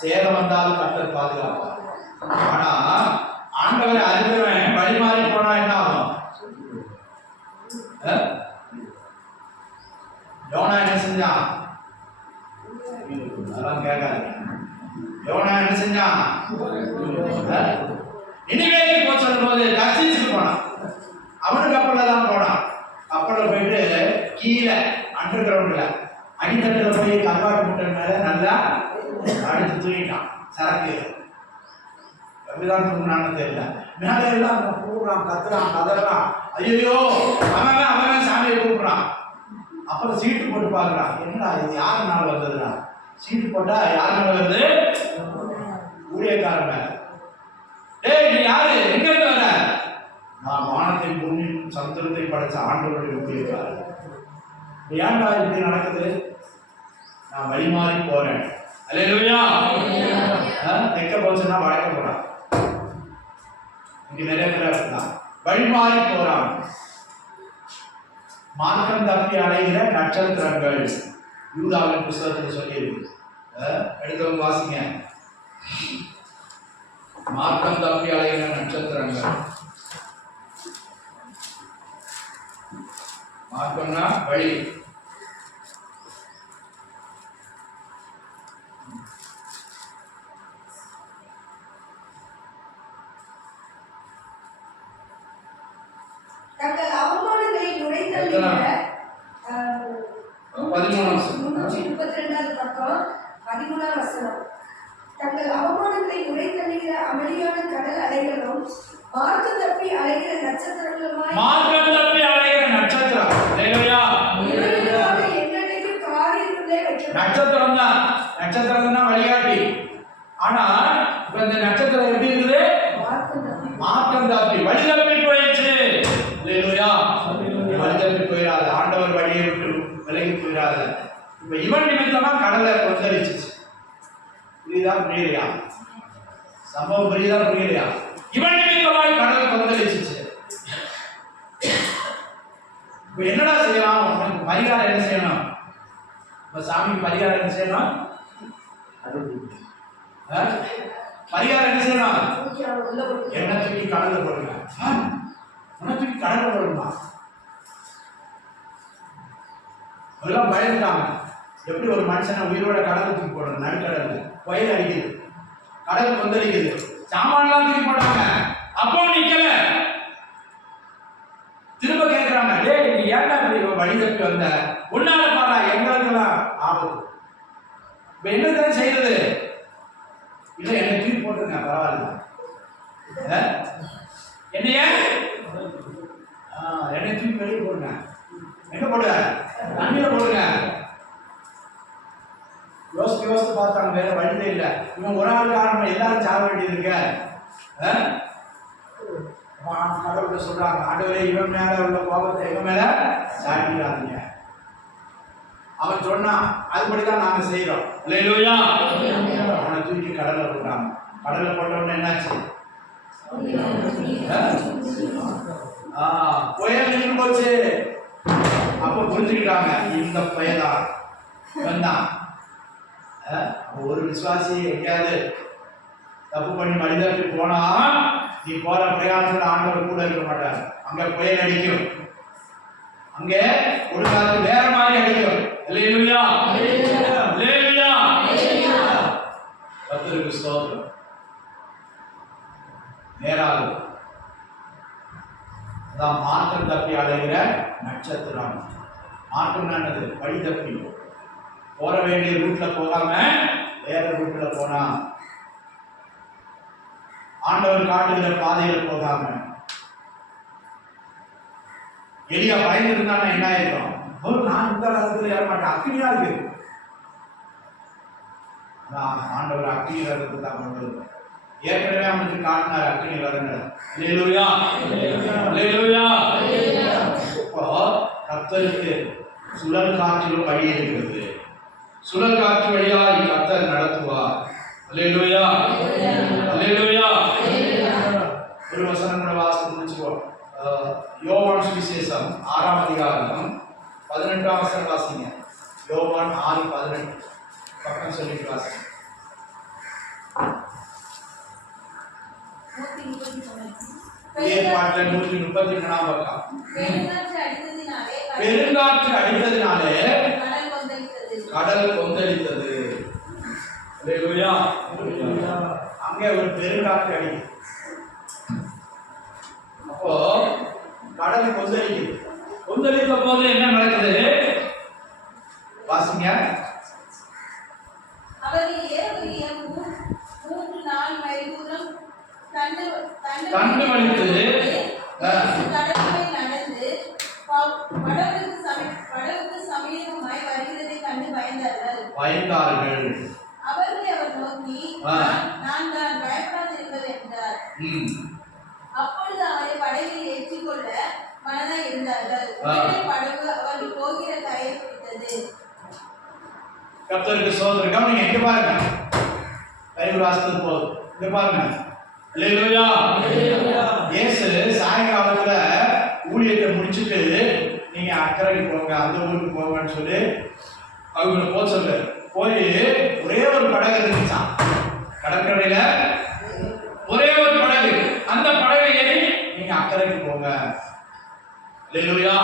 சேதம் வந்தாலும் கர்த்தர் பாதுகாப்பார். ஆனா ஆண்டவரை அறிந்தவன் வழி மாறி போனா என்ன ஆகும்? யோனா என்ன செஞ்சான்? அதெல்லாம் கேட்காது. யோனா என்ன செஞ்சான்? நினிவேக்கு போக சொல்லும் போது தர்சீசுக்கு போனான். அவனு கப்பல்ல தான் போனான். கப்பல்ல போயிட்டு கீழே அண்டர் கிரவுண்ட்ல அடித்தட்டுல போய் கல்வாட்டு முட்டை மேல நல்லா அடித்து தூங்கிட்டான். சரக்கு எப்படிதான் தூங்கினான்னு தெரியல. மேலே எல்லாம் கூப்பிடுறான், கத்துறான், கதறான். ஐயோ, அவன் சாமியை கூப்பிடுறான். அப்புறம் சீட்டு போட்டு பார்க்குறான். என்னடா இது யாருனால வந்ததுடா? சீட்டு போட்டா யாருனால வருது? ஊழியக்காரன் மேல. டேய், நீ யாரு? எங்க இருந்து வர? நான் வானத்தை பூமியும் சமுத்திரத்தை படைச்ச ஆண்டவருடைய ஊழியக்காரன். ஏன்டா இப்படி நடக்குது? நான் வழி மாறி போறேன். அல்லேலூயா. தெற்க போச்சுன்னா வடக்க போறான். இங்க நிறைய பேர் இருக்கான், வழி மாறி போறான். மார்க்கம் தப்பி அலைகிற நட்சத்திரங்கள் யூதாவின் புத்தகத்தில் சொல்லியிருக்கு. எடுத்தவங்க வாசிங்க. மார்க்கம் தப்பி அலைகிற நட்சத்திரங்கள். மார்க்கம்னா வழி. தங்கள் அவமானங்களை நுழைத்தள்ளுகிற 332வது பக்கம் 13வது வசனம். தங்கள் அவமானங்களை நுழைத்தள்ளுகிற அமளியான கடல் அலைகளும் மார்க்கம் தப்பி அலைகிற நட்சத்திரங்களுமாய். மார்க்கம் தப்பி அலைகிற நட்சத்திரம். அல்லேலூயா. என்னைக்கு காரியத்திலே வைக்க நட்சத்திரம் தான். நட்சத்திரம் தான் வழிகாட்டி. ஆனா இப்ப இந்த நட்சத்திரம் எப்படி இருக்குது? மார்க்கம் தப்பி வழி தப்பி போயிடுச்சு. அல்லேலூயா. வழி தப்பி போயிடாது. ஆண்டவர் வழியை விட்டு விலகி போயிடாது. இப்ப இவன் நிமித்தமா கடலை கொந்தளிச்சு. புரியுதா புரியலையா? சம்பவம் புரியுதா புரியலையா? இவன் நிமித்தமாய் கடல் கொந்தளிச்சு. இப்ப என்னடா செய்யலாம்? பரிகாரம் என்ன செய்யணும்? இப்ப சாமிக்கு பரிகாரம் என்ன செய்யணும்? பரிகாரம் என்ன செய்யணும்? என்ன தூக்கி கடல்ல போடுங்க. உன்னை தூக்கி கடல்ல போடுமா? எல்லாம் பயந்துட்டாங்க. எப்படி ஒரு மனுஷனை உயிரோட கடலை தூக்கி போடுறது? நடுக்கடல்ல புயல் அடிக்குது, கடல் கொந்தளிக்குது, சாமான்லாம் தூக்கி போட்டாங்க. அப்போ நிக்கல. திரும்ப கேட்கிறாங்க, டேய் நீ ஏன்டா இப்படி வழி தப்பி வந்த? உன்னால பாரா எங்களுக்கெல்லாம் ஆபத்து. இப்ப என்னதான் செய்யறது? இல்ல என்னை தூக்கி போட்டுருங்க, பரவாயில்ல. என்னைய என்னை தூக்கி வெளியே போடுங்க. எங்க போடுங்க? தண்ணியில போடுங்க. யோசித்து பார்த்தாங்க, வேற வழியே இல்லை. இவன் ஒரு ஆள் காரணம் எல்லாரும் சாக வேண்டியது இருக்க. கடவுள் சொல்றாங்க, ஆண்டவரே இவன் மேல உள்ள கோபத்தை இவன் மேல சாட்டிடாதீங்க. அவன் சொன்னா அதுபடிதான் நாங்க செய்யறோம். அல்லேலூயா. அவனை தூக்கி கடல்ல போட்டாங்க. கடல்ல போட்ட உடனே என்னாச்சு? புயல் நின்று போச்சு. அப்ப புரிஞ்சுக்கிட்டாங்க, இந்த புயதான் இவன்தான். ஒரு விசுவாசி எங்கேயாவது தப்பு பண்ணி மனிதருக்கு போனா, நீ போற பிரயாணத்துல ஆண்டவர் கூட இருக்க மாட்டார். அங்க புயல் அடிக்கும், அங்க ஒரு காலத்து வேற மாதிரி அடிக்கும். அல்லேலூயா, அல்லேலூயா, கர்த்தருக்கு ஸ்தோத்திரம். நேராகும். அதான் மாற்றம் தப்பி அடைகிற நட்சத்திரம். மாற்றம் என்னது? வழி தப்பி போற வேண்டிய ரூட்ல போகாம வேற ரூட்ல போனா, ஆண்டவர் காட்டுகிற பாதையில போகாம. எலியா பயந்து இருந்தானா என்ன ஆயிருக்கும்? நான் இந்த ரகத்துல ஏற மாட்டேன், அக்னியா இருக்கு. ஆண்டவர் அக்னி ரகத்தை தான் கொண்டு வருவார். ஏற்கனவே அவனுக்கு காட்டினார் அக்னி ரகங்களை. அல்லேலூயா, அல்லேலூயா. இப்போ கர்த்தருக்கு சுழல் காற்றிலும் வழி இருக்கிறது. சுழல் காற்று வழியாய் கர்த்தர் நடத்துவார். அல்லேலூயா, அல்லேலூயா. ஒரு வசனம் கூட வாசித்து முடிச்சுக்குவோம். யோவான் சுவிசேஷம் 6ஆம் அதிகாரம் 18ஆம் வசனம் வாசிங்க. யோவான் 6:18 பக்கம் சொல்லிட்டு வாசிங்க. 133ஆம் பக்கம். பெருங்காற்று அடித்ததினாலே கடல் கொந்தளித்தது. அல்லேலூயா. அங்கே ஒரு பெருங்காற்று அடிக்குது. அப்போ கடல் கொந்தளிக்குது. கொந்தளித்த போது என்ன நடக்குது? வாசிங்க. அவர்கள் ஏறக்குறைய 3-4 மைல் தூரம் தண்டு வலித்து கடற்கரை நடந்து படகுக்கு சமீபமாய் வருகிறதை கண்டு பயந்தார்கள். அவர்களை அவர் நோக்கி, நான் தான், பயப்படாதிருங்கள் என்றார். அப்பொழுது அவரை படகில் ஏற்றிக்கொள்ள மனதாய் இருந்தார்கள். படகு அவர்கள் போகிற கரையை பிடித்தது. கர்த்தருக்கு ஸ்தோத்திரம். கவனிங்க, இங்க பாருங்க. பைபிள் வாசித்தது போதும். இங்க பாருங்க. அல்லேலூயா, அல்லேலூயா. இயேசு சாயங்காலத்துல ஊழியத்தை முடிச்சிட்டு நீங்க அக்கறைக்கு போங்க, அந்த ஊருக்கு போங்கன்னு சொல்லி அவங்களை போக சொல்லு. போய் ஒரே ஒரு படகு இருந்துச்சான் கடற்கரையில, ஒரே ஒரு படகு. அந்த படகு ஏறி நீங்க அக்கறைக்கு போங்க. அல்லேலூயா,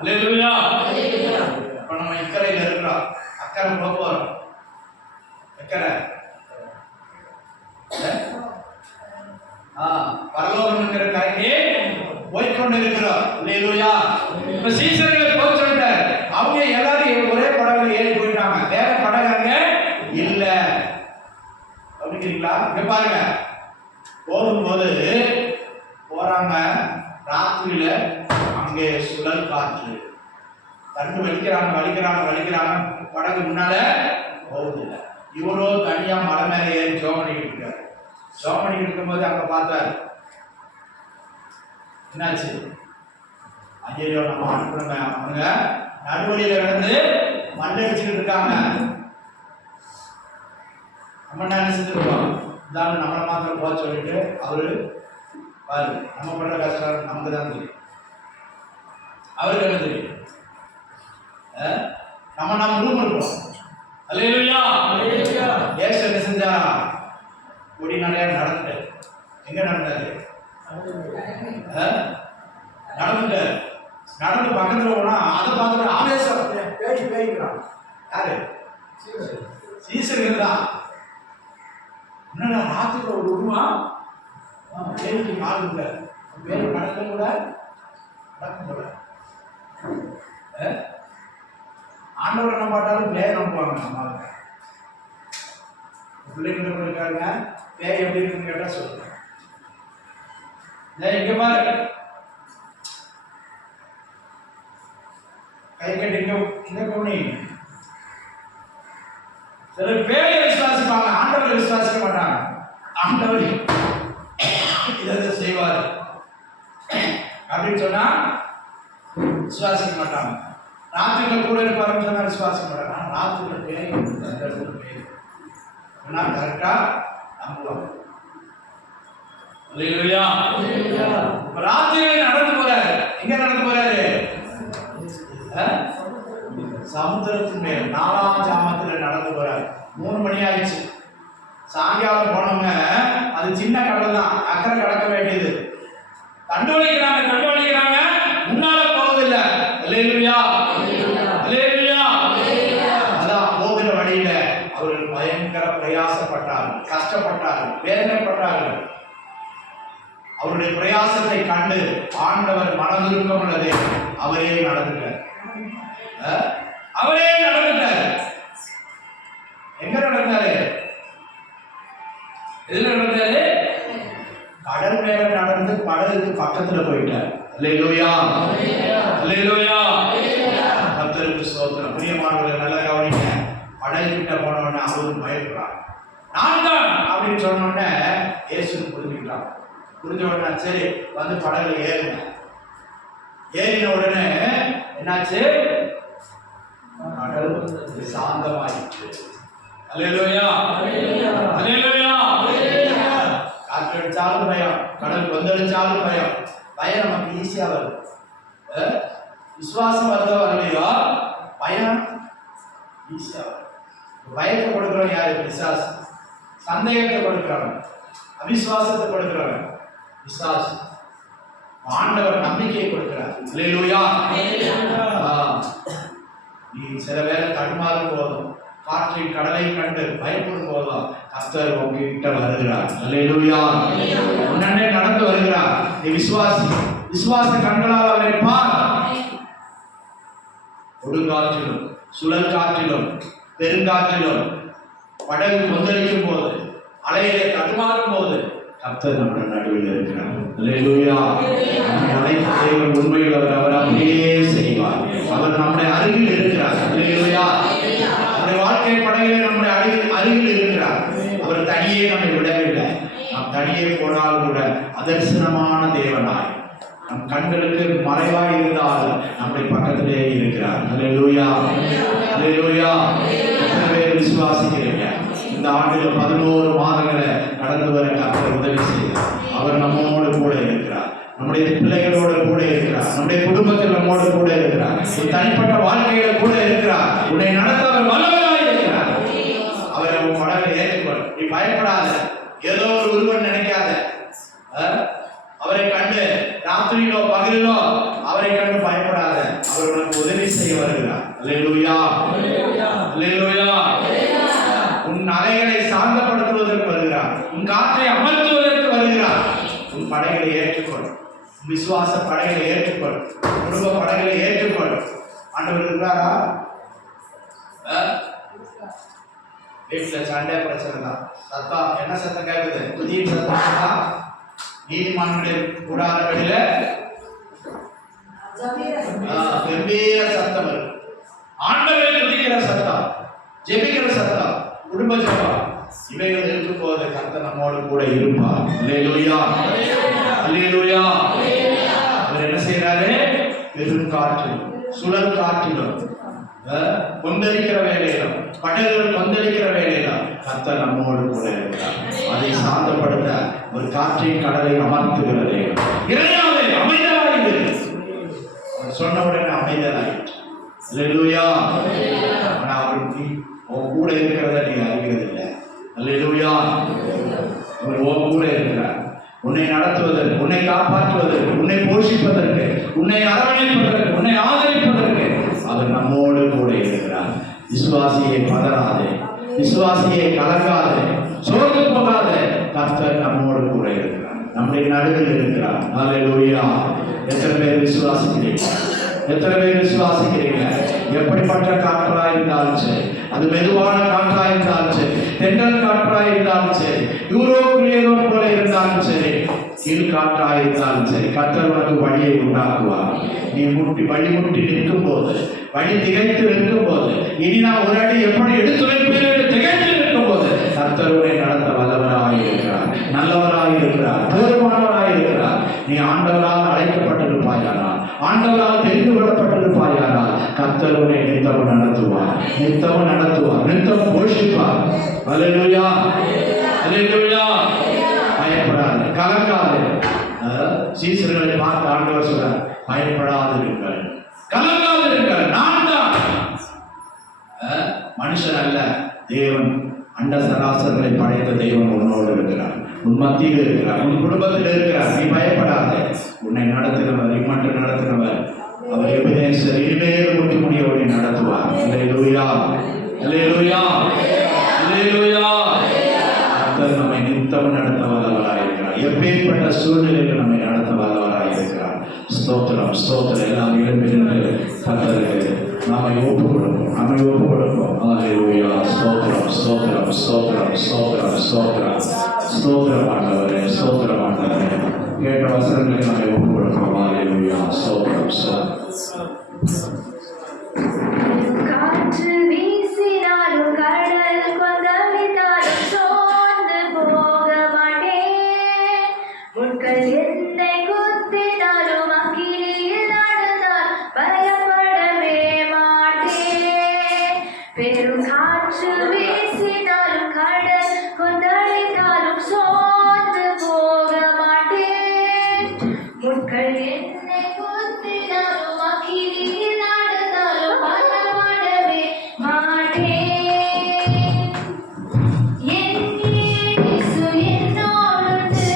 அல்லேலூயா. இப்ப நம்ம இக்கரையில இருக்கிறோம், அக்கறை போக போறோம். அக்கறை பரலோகம் என்கிற கரைக்கு போய்கொண்டு இருக்கிறோம். அல்லேலூயா. இப்ப சீசர்கள் போக சொல்லிட்டார். அவங்க எல்லாரும் ஒரே படகுல ஏறி போயிட்டாங்க. வேற படகு அங்க இல்ல. அப்படிங்கிறீங்களா? இங்க பாருங்க, போகும்போது போறாங்க. ராத்திரியில அங்கே சுழல் காற்று. தண்டு வலிக்கிறாங்க. படகு முன்னால போகுதில்ல. இவரோ தனியா மலை மேல ஏறி ஜோம் பண்ணிக்கிட்டு இருக்காரு. ஜோம் பண்ணிக்கிட்டு இருக்கும்போது அங்க பார்த்தாரு. என்னாச்சு? ஐயோ, நம்ம அனுப்புறோங்க. அவங்க நடுவழியில கிடந்து மண்ணடிச்சுக்கிட்டு இருக்காங்க. நம்ம என்ன நினைச்சிருக்கோம்? இதாலும் நம்மளை மாத்திரம் போக சொல்லிட்டு அவரு பாரு, நம்ம பண்ற கஷ்டம் நமக்கு தான் தெரியும். அவருக்கு என்ன தெரியும்? நம்ம ரூம் இருப்போம். அல்லேலூயா, அல்லேலூயா. இயேசு என்ன செஞ்சாரா? கொடி நடையா நடந்துட்டு. எங்க நடந்தாரு? நடந்து பக்கத்துல போனா அதை பார்த்துட்டு ஆவேசம் பேய்க்கிறான். யாரு? சீசர்கள் தான். என்னடா ராத்திரில ஒரு உருவா பேய்க்கு மாறு இல்ல, பேய் நடக்க கூட நடக்கும் போல. ஆண்டவர் என்ன பாட்டாலும் பேய் நம்புவாங்க. நம்ம பிள்ளைங்க இருக்காங்க, பேய் எப்படி இருக்குன்னு கேட்டா சொல்லுங்க. இங்க பாரு, கை கட்டிங்க. இங்க கவனி, சில பேரை விசுவாசிப்பாங்க, ஆண்டவரை விசுவாசிக்க மாட்டாங்க. ஆண்டவர் இதை செய்வார் அப்படின்னு சொன்னா விசுவாசிக்க மாட்டாங்க. ராத்திரில கூட இருப்பாருன்னு சொன்னா விசுவாசிக்க மாட்டாங்க. ராத்திரில பேய் கரெக்டா நம்புவாங்க. அல்லேலூயா. ராத்திரியில நடந்து போறாரு. எங்க நடந்து போறாரு? சமுத்திரத்தின் மேல் 4ஆம் ஜாமத்துல நடந்து போறாரு. 3 மணி ஆயிடுச்சு. சாயங்காலம் போனவங்க அது சின்ன கடல் தான், அக்கறை கடக்க வேண்டியது. கண்டுபிடிக்கிறாங்க, முன்னால போவதில்லை. அல்லேலூயா, அல்லேலூயா. அதான் போகிற வழியில அவர்கள் பயங்கர பிரயாசப்பட்டார்கள், கஷ்டப்பட்டார்கள், வேதனைப்பட்டார்கள். அவருடைய பிரயாசத்தை கண்டு ஆண்டவர் மனதுருக்கம் உள்ளதே அவரே நடந்துட்டார். எங்க நடந்தாரு? எதுல நடந்தாரு? கடல் மேல நடந்து படகுக்கு பக்கத்துல போயிட்டார். அல்லேலூயா, அல்லேலூயா. கர்த்தருக்கு ஸ்தோத்திரம். பிரியமானவர்களே, நல்லா கவனிங்க. படகு கிட்ட போனவொடனே அவரும் பயப்படுறார். நான் தான் அப்படின்னு சொன்ன உடனே இயேசு புரிஞ்சுக்கிட்டான். புரிஞ்ச உடனே சரி வந்து படகுல ஏறின. ஏறின உடனே என்னாச்சு? கடல் சாந்தமாயிற்று. அல்லேலூயா, அல்லேலூயா. காற்று அடிச்சாலும் பயம், கடல் கொந்தளிச்சாலும் பயம். பயம் நமக்கு ஈஸியா வருது. விசுவாசம் வருதோ வரலையோ பயம் ஈஸியா வரும். பயத்தை கொடுக்கிறவன் யாரு? பிசாசு. சந்தேகத்தை கொடுக்கிறவன், அவிசுவாசத்தை கொடுக்கிறவன் பிசாசு. ஆண்டவர் நம்பிக்கையை கொடுக்கிறார். அல்லேலூயா. நீ சில வேளை தடுமாறும் போதும், காற்றின் கடலை கண்டு பயப்படும் போதும் கர்த்தர் உங்ககிட்ட வருகிறார். அல்லேலூயா. உடனே நடந்து வருகிறார். நீ விசுவாச கண்களால் அவரை பார். கொடுங்காற்றிலும் சுழல் காற்றிலும் பெருங்காற்றிலும் படகு கொந்தளிக்கும் போது, அலையிலே தடுமாறும் போது கர்த்தர் நம்ம நடுவில் இருக்கிறார். அல்லேலூயா. அனைத்து தேவன் உண்மையில் அவர் அப்படியே செய்வார். அவர் நம்முடைய அருகில் இருக்கிறார். அல்லேலூயா. நம்முடைய வாழ்க்கை படகிலே நம்முடைய அருகில் இருக்கிறார். அவர் தனியே நம்மை விடவில்லை. நாம் தனியே போனாலும் கூட அதர்சனமான தேவனாய், நம் கண்களுக்கு மறைவாய் இருந்தால் நம்முடைய பக்கத்திலே இருக்கிறார். அல்லேலூயா, அல்லேலூயா. எத்தனை பேர் விசுவாசிக்கிறீங்க? இந்த ஆண்டில் 11 மாதங்களை கடந்து வர கர்த்தர் உதவி செய்தார். அவர் நம்மோடு கூட இருக்கிறார். நம்முடைய பிள்ளைகளோடு கூட இருக்கிறார். நம்முடைய குடும்பத்தில் நம்மோடு கூட இருக்கிறார். தனிப்பட்ட வாழ்க்கையில கூட இருக்கிறார். உன்னை நடத்த அவர் வல்லவராய் இருக்கிறார். அவரை உன் படகை ஏற்றுக்கொள். நீ பயப்படாத, ஏதோ ஒரு உருவம் நினைக்காத. அவரை கண்டு ராத்திரியிலோ பகலிலோ அவரை கண்டு பயப்படாத. அவர் உனக்கு உதவி செய்ய வருகிறார். அல்லேலூயா, அல்லேலூயா. உன் அலைகளை சாந்தப்படுத்துவதற்கு வருகிறார். உன் காற்றை அமர்த்துவதற்கு வருகிறார். உன் படைகளை ஏற்றுக்கொள். விசுவாச படைகளை ஏற்றுக்கொள். குடும்ப படைகளை ஏற்றுக்கொள். ஆண்டவர் இருக்கிறாரா? வீட்டுல சண்டை பிரச்சனை தான். சத்தம் என்ன சத்தம் கேட்குது? புதிய சத்தம். நீதிமான்களுடைய கூடாரங்களில கம்பீர சத்தம் இருக்கு. ஆண்டவரை துதிக்கிற சத்தம், ஜெபிக்கிற சத்தம், குடும்ப ஜெபம், இவைகள் இருக்கும் போது கர்த்தர் நம்மோடு கூட இருப்பார். அல்லேலூயா, அல்லேலூயா. அவர் என்ன செய்யறாரு? பெரும் காற்றிலும் சுழல் காற்றிலும் கொந்தளிக்கிற வேலையிலும் படகுகள் கொந்தளிக்கிற வேலையிலும் கர்த்தர் நம்மோடு கூட இருக்கிறார். அதை சாந்தப்படுத்த ஒரு காற்றின் கடலை அமர்த்துகிறது. இறையாவே அமைதலாயிரு. அவர் சொன்ன உடனே அமைதலாயிற்று. அல்லேலூயா. ஆனா அவருக்கு உன் கூட இருக்கிறத நீ அறிகிறது இல்லை. அல்லேலூயா. அவர் உன் கூட இருக்கிறார். உன்னை நடத்துவதற்கு, உன்னை காப்பாற்றுவதற்கு, உன்னை போஷிப்பதற்கு, உன்னை அரவணைப்பதற்கு, உன்னை ஆதரிப்பதற்கு அவர் நம்மோடு கூட இருக்கிறார். விசுவாசியை பதறாதே, விசுவாசியை கலங்காதே, சோர்ந்து போகாதே. கர்த்தர் நம்மோடு கூட இருக்கிறார், நம்முடைய நடுவில் இருக்கிறார். அல்லேலூயா. எத்தனை பேர் விசுவாசிக்கிறீங்க? எத்தனை பேர் விசுவாசிக்கிறீங்க? எப்படிப்பட்ட காற்றாய் இருந்தாலும் சரி, அது மெதுவான காற்றாய் இருந்தாலும் சரி, தென்றல் காற்றாய் இருந்தாலும் சரி, யூரோப்பியோ போல இருந்தாலும் சரி, கீழ் காற்றாய் இருந்தாலும் சரி, கர்த்தர் உனக்கு வழியை உண்டாக்குவார். நீ வழி முட்டி நிற்கும் போது, வழி திகைத்து நிற்கும் போது, இனி நான் ஒரு அடி எப்படி எடுத்து வைப்பேன் என்று திகைத்து நிற்கும் போது கர்த்தர் உன்னை நடத்த வல்லவராய் இருக்கிறார், நல்லவராய் இருக்கிறார், போதுமானவராய் இருக்கிறார். நீ ஆண்டவரால் அழைக்கப்பட்டிருப்பாயானால், ஆண்டவரால் தெரிந்து கொள்ளப்பட்டிருப்பாயானால் கர்த்தர் உன்னை நித்தமும் நடத்துவார், நித்தமும் நடத்துவார், நித்தமும் போஷிப்பார். அல்லேலூயா, அல்லேலூயா. பயப்படாது, கலங்காது. சீசர்களை பார்த்து ஆண்டவர் சொல்றார், பயப்படாதிருங்கள், கலங்காதிருங்கள், நான் தான். மனுஷன் அல்ல, தேவன், அண்ட சராசரங்களை படைத்த தேவன் உன்னோடு இருக்கிறார், உன் மத்தியில் இருக்கிறார், உன் குடும்பத்தில் இருக்கிறார். நீ பயப்படாத. உன்னை நடத்தினவர், இம்மட்டும் நடத்தினவர், அவர் எபினேசர், இனிமேல் முற்று முடியோடு நடத்துவார். அல்லேலூயா, அல்லேலூயா, அல்லேலூயா. கர்த்தர் நம்மை நித்தம் நடத்த வல்லவராயிருக்கிறார். எப்பேற்பட்ட சூழ்நிலையில் நம்மை நடத்த வல்லவராயிருக்கிறார். ஸ்தோத்திரம், ஸ்தோத்திரம். எல்லாம் எழுப்பினது கர்த்தருக்கு நாம ஒப்பு கொடுப்போம், நாம ஒப்பு கொடுப்போம். அல்லேலூயா. ஸ்தோத்திரம், ஸ்தோத்திரம், ஸ்தோத்திரம், ஸ்தோத்திரம், ஸ்தோத்திரம், ஸ்தோத்திரம் ஆண்டவரே, ஸ்தோத்திரம் ஆண்டவரே. கேட்ட வசனங்களை நாம ஒப்பு கொடுப்போம். அல்லேலூயா. ஸ்தோத்திரம், ஸ்தோத்திரம். காற்று வீசினாலும் கடல் கொந்தளித்தாலும் சோர்ந்து போக மாட்டேன். முட்கள் என்னை குத்தினாலும் அக்கினியில் நடந்தால் பயப்படவே மாட்டேன். பெரும் காற்று வீசினாலும் கடல் கொந்தளித்தாலும் சோர்ந்து போக மாட்டேன். முட்கள் என்னை குத்தினாலும் அக்கினியில் நடந்தாலும் பயப்படவே மாட்டேன். என் இயேசு என்னோடு,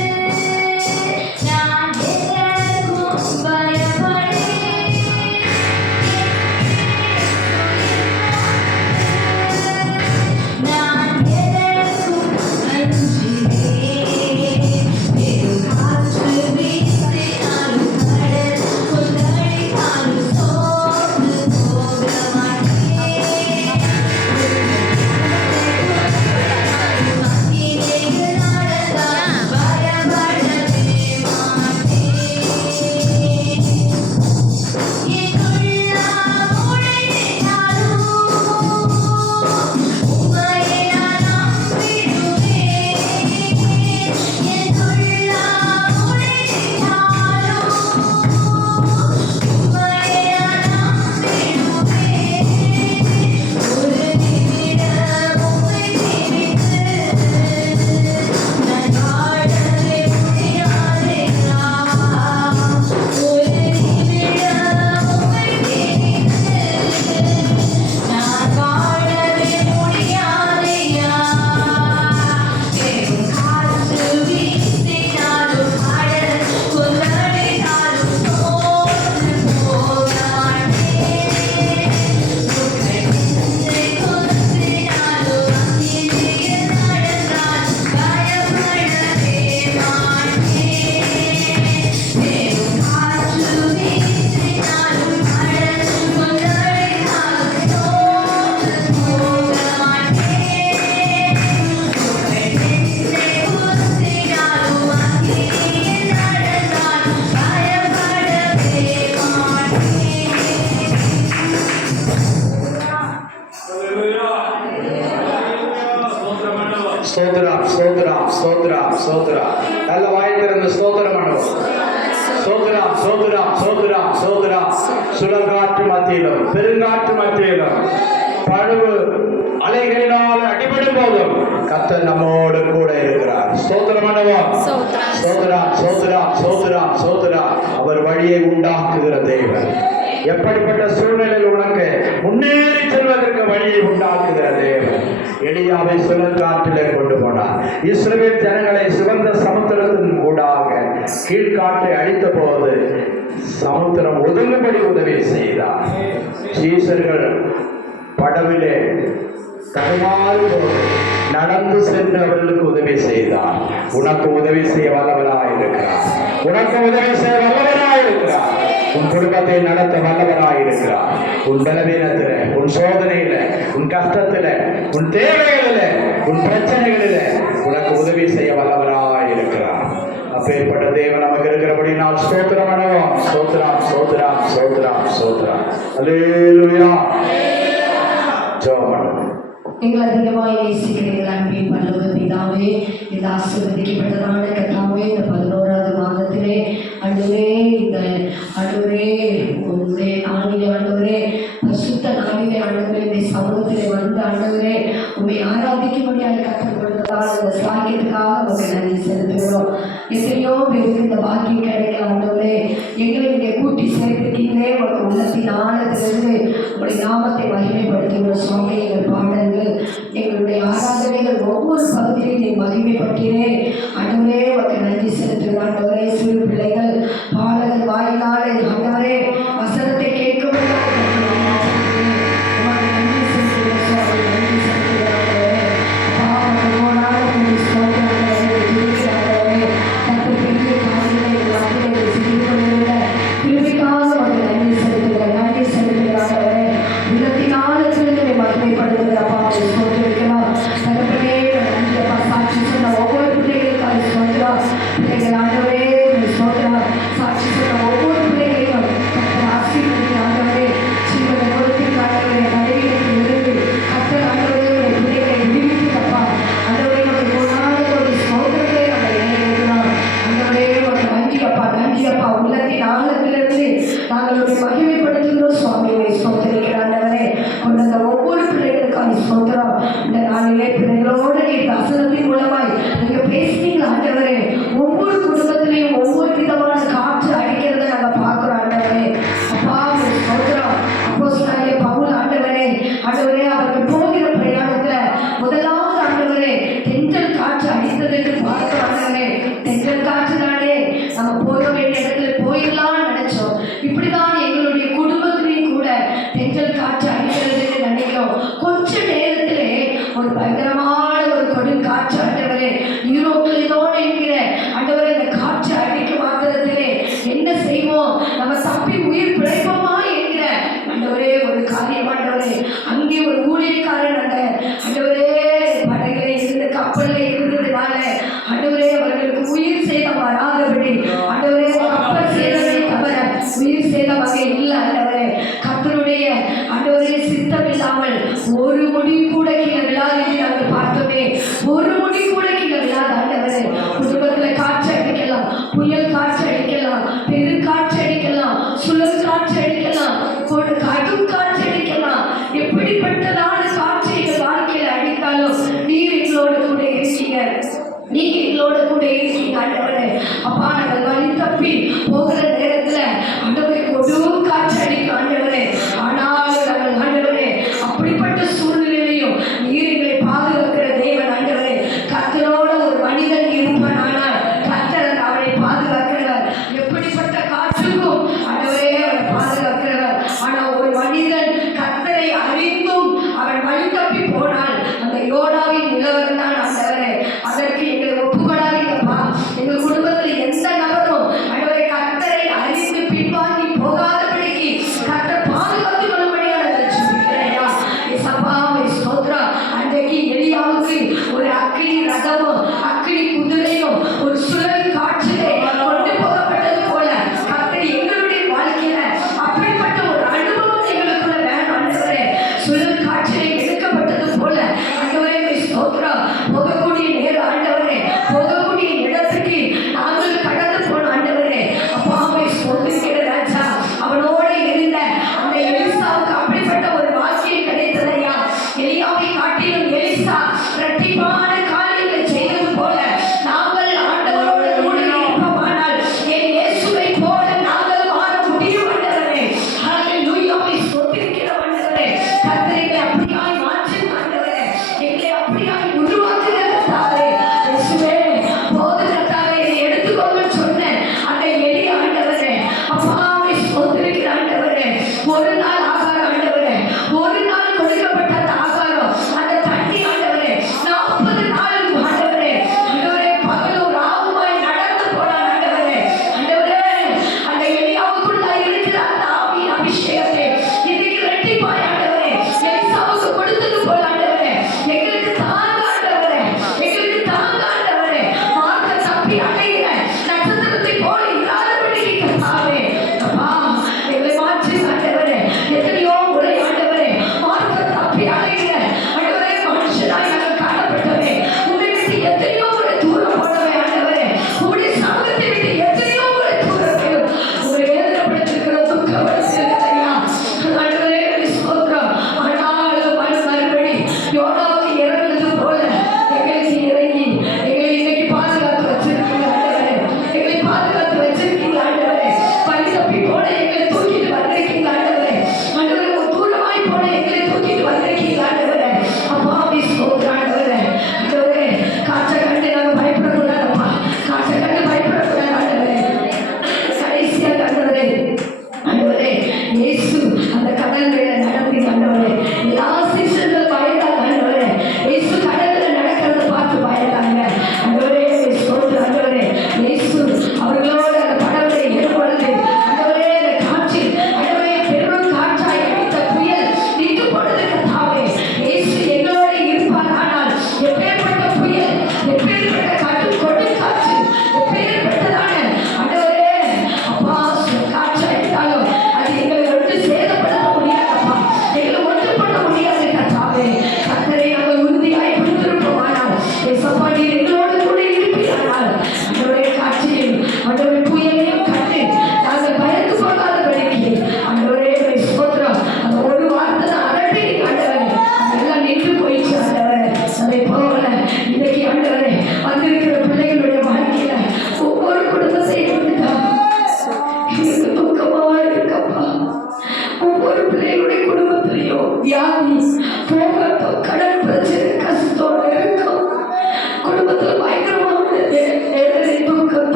நான் எதற்கும் பயப்படேன். நான் எதற்கும் அஞ்சினேன். பெரும் காற்று வீசினாலும் கடல் கொந்தளித்தாலும் சோர்ந்து போக மாட்டேன். அக்கினியில் நடந்தால் பயப்படவே மாட்டேன். என் உள்ளம் உடைந்தாலும் உம்மையே நான் நம்பிடுவேன். என் உள்ளம் உடைந்தாலும் உம்மையே நான் நம்பிடுவேன். ஒரு நிமிடம் உம்மை நினைத்து நான் வாழவே முடியாதையா. ஒரு நிமிடம் உம்மை நினைத்து நான் வாழவே முடியாதையா. பெரும் காற்று வீசினாலும் கடல் கொந்தளித்தாலும் சோர்ந்து போக மாட்டேன். முட்கள் என்னை குத்தினாலும் அக்கினியில் நடந்தால் பயப்படவே மாட்டேன். பெரும் காற்று வீசினாலும் கடல் கொந்தளித்தாலும் சோர்ந்து போக மாட்டேன். முட்கள் என்னை குத்தினாலும் அக்கினியில் நடந்தால் பயப்படவே மாட்டேன். ஸ்தோத்திரம், ஸ்தோத்திரம், ஸ்தோத்திரம், ஸ்தோத்திரம். நல்ல வாய் திறந்து ஸ்தோத்திரம் பண்ணுவோம். ஸ்தோத்திரம், ஸ்தோத்திரம், ஸ்தோத்திரம், ஸ்தோத்திரம். சுழற்காற்று மத்தியிலும் பெருங்காற்று மத்தியிலும் பழுவு அலைகளினால் அடிபடும் போதும் கர்த்தர் நம்மோடு கூட இருக்கிறார். ஸ்தோத்திரம் பண்ணுவோம். ஸ்தோத்திரம், ஸ்தோத்திரம், ஸ்தோத்திரம், ஸ்தோத்திரம். அவர் வழியை உண்டாக்குகிற தேவன். எப்படிப்பட்ட சூழ்நிலையில் உனக்கு முன்னேறி செல்வதற்கு வழியை உண்டாக்குகிற தேவன். எலியாவை சுழற்காற்றிலே கொண்டு போனார். இஸ்ரவேல் ஜனங்களை சிவந்த சமுத்திரத்தின் ஊடாக கீழ்காற்றை அடித்த போது சமுத்திரம் ஒதுங்கும்படி உதவி செய்தார். சீசர்கள் படவிலே தடுமாறு நடந்து சென்று அவர்களுக்கு உதவி செய்தார். உனக்கு உதவி செய்ய வல்லவராயிருக்கிறார். உனக்கு உதவி செய்ய வல்லவராயிருக்கிறார். உன் குடும்பத்தை நடத்த வல்லவராயிருக்கிறார். உன் பலவீனத்தில, உன் சோதனையில, உன் கஷ்டத்தில, உன் தேவைகளில, உன் பிரச்சனைகளில உனக்கு உதவி செய்ய வல்லவராயிருக்கிறார். அப்பேற்பட்ட தேவன் நமக்கு இருக்கிறபடி நான் ஸ்தோத்திரம் பண்ணுவோம். ஸ்தோத்திரம், ஸ்தோத்திரம், ஸ்தோத்திரம், ஸ்தோத்திரம். அல்லேலூயா. ஜெபம் பண்ணுவோம். எங்கள் அதிகமாக நேசிக்கிறீர்கள் அன்பின் பரலோக பிதாவே, இந்த ஆசீர்வதிக்கப்பட்டதான கர்த்தாவே, இந்த 11வது மாதத்திலே ஆண்டவரே, இந்த ஆண்டவரே உங்களுடைய நாளிலே ஆண்டவரே, பரிசுத்த நாளிலே ஆண்டவரே, இந்த சமூகத்திலே வந்து ஆண்டவரே உம்மை ஆராதிக்கும்படியாக கற்றுக் கொடுத்ததால் இந்த சாகியத்துக்கு நாமத்தை மகிமைப்படுத்துகிற சுவாமி. எங்கள் பாடல்கள், எங்களுடைய ஆராதனைகள் ஒவ்வொரு பகுதியிலும் நீ மகிமைப்பட்டீரே. ஆண்டவரே உமக்கு நன்றி செலுத்துகிறேன். ஆண்டவரே சிறு பிள்ளைகள் பாடல் வாயினாலே ஆண்டவரே வசனத்தை கேட்கும் ஒரு முடி கூட கீழே விழாது என்று நாங்கள் பார்த்தோமே. ஒரு முடி கூட கீழே விழாது ஆண்டவரே. குடும்பத்தில் காற்று அடிக்கலாம், புயல் காற்று அடிக்கலாம், பெருங்காற்று அடிக்கலாம், சுழல் காற்று அடிக்கலாம், கடும் காற்று அடிக்கலாம். எப்படிப்பட்டதான காற்று எங்கள் வாழ்க்கையில் அடித்தாலும் நீர் எங்களோடு கூட இருக்கீங்க. நீங்க எங்களோட கூட இருக்கீங்க ஆண்டவரே. அப்பா நாங்கள் வழி தப்பி போகிற நேரத்தில் ஆண்டவரை கொடும் காற்று அடிக்கும் ஆண்டவரே. ஆனால் நாங்கள் ஆண்டவரே அப்படிப்பட்ட சூழ்நிலையிலையும்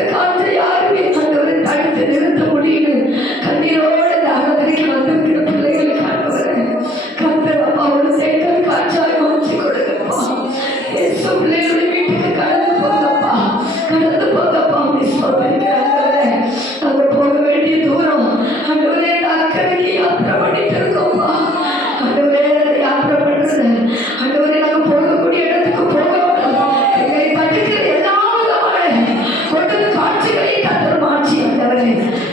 இந்த காற்றை யாருமே ஆண்டவரை தடுத்து நிறுத்த முடியுது. கண்ணீரோடு இந்த ஆராதனைக்கு வந்திருக்கிற பிள்ளைகளுக்கு ஆண்டவரை கர்த்தர் அப்பாவோட சேர்த்து காற்றாய் மாற்றி கொடுங்கப்பா. இயேசு பிள்ளைகளுடைய வீட்டுக்கு கடந்து போங்கப்பா, கடந்து போங்கப்பா. ஆண்டவரே நாங்க போக வேண்டிய தூரம் ஆண்டவரே அக்கறைக்கு யாத்திரை பண்ணிட்டு இருக்கோம்ப்பா. ஆண்டவரே யாத்திரை பண்றது ஆண்டவரே நாங்க போகக்கூடிய இடத்துக்கு போக எங்களை பட்டுக்கிற எல்லா விதமான கொண்டு காட்சிகளை கத்தர் மாற்றி ஆண்டவரே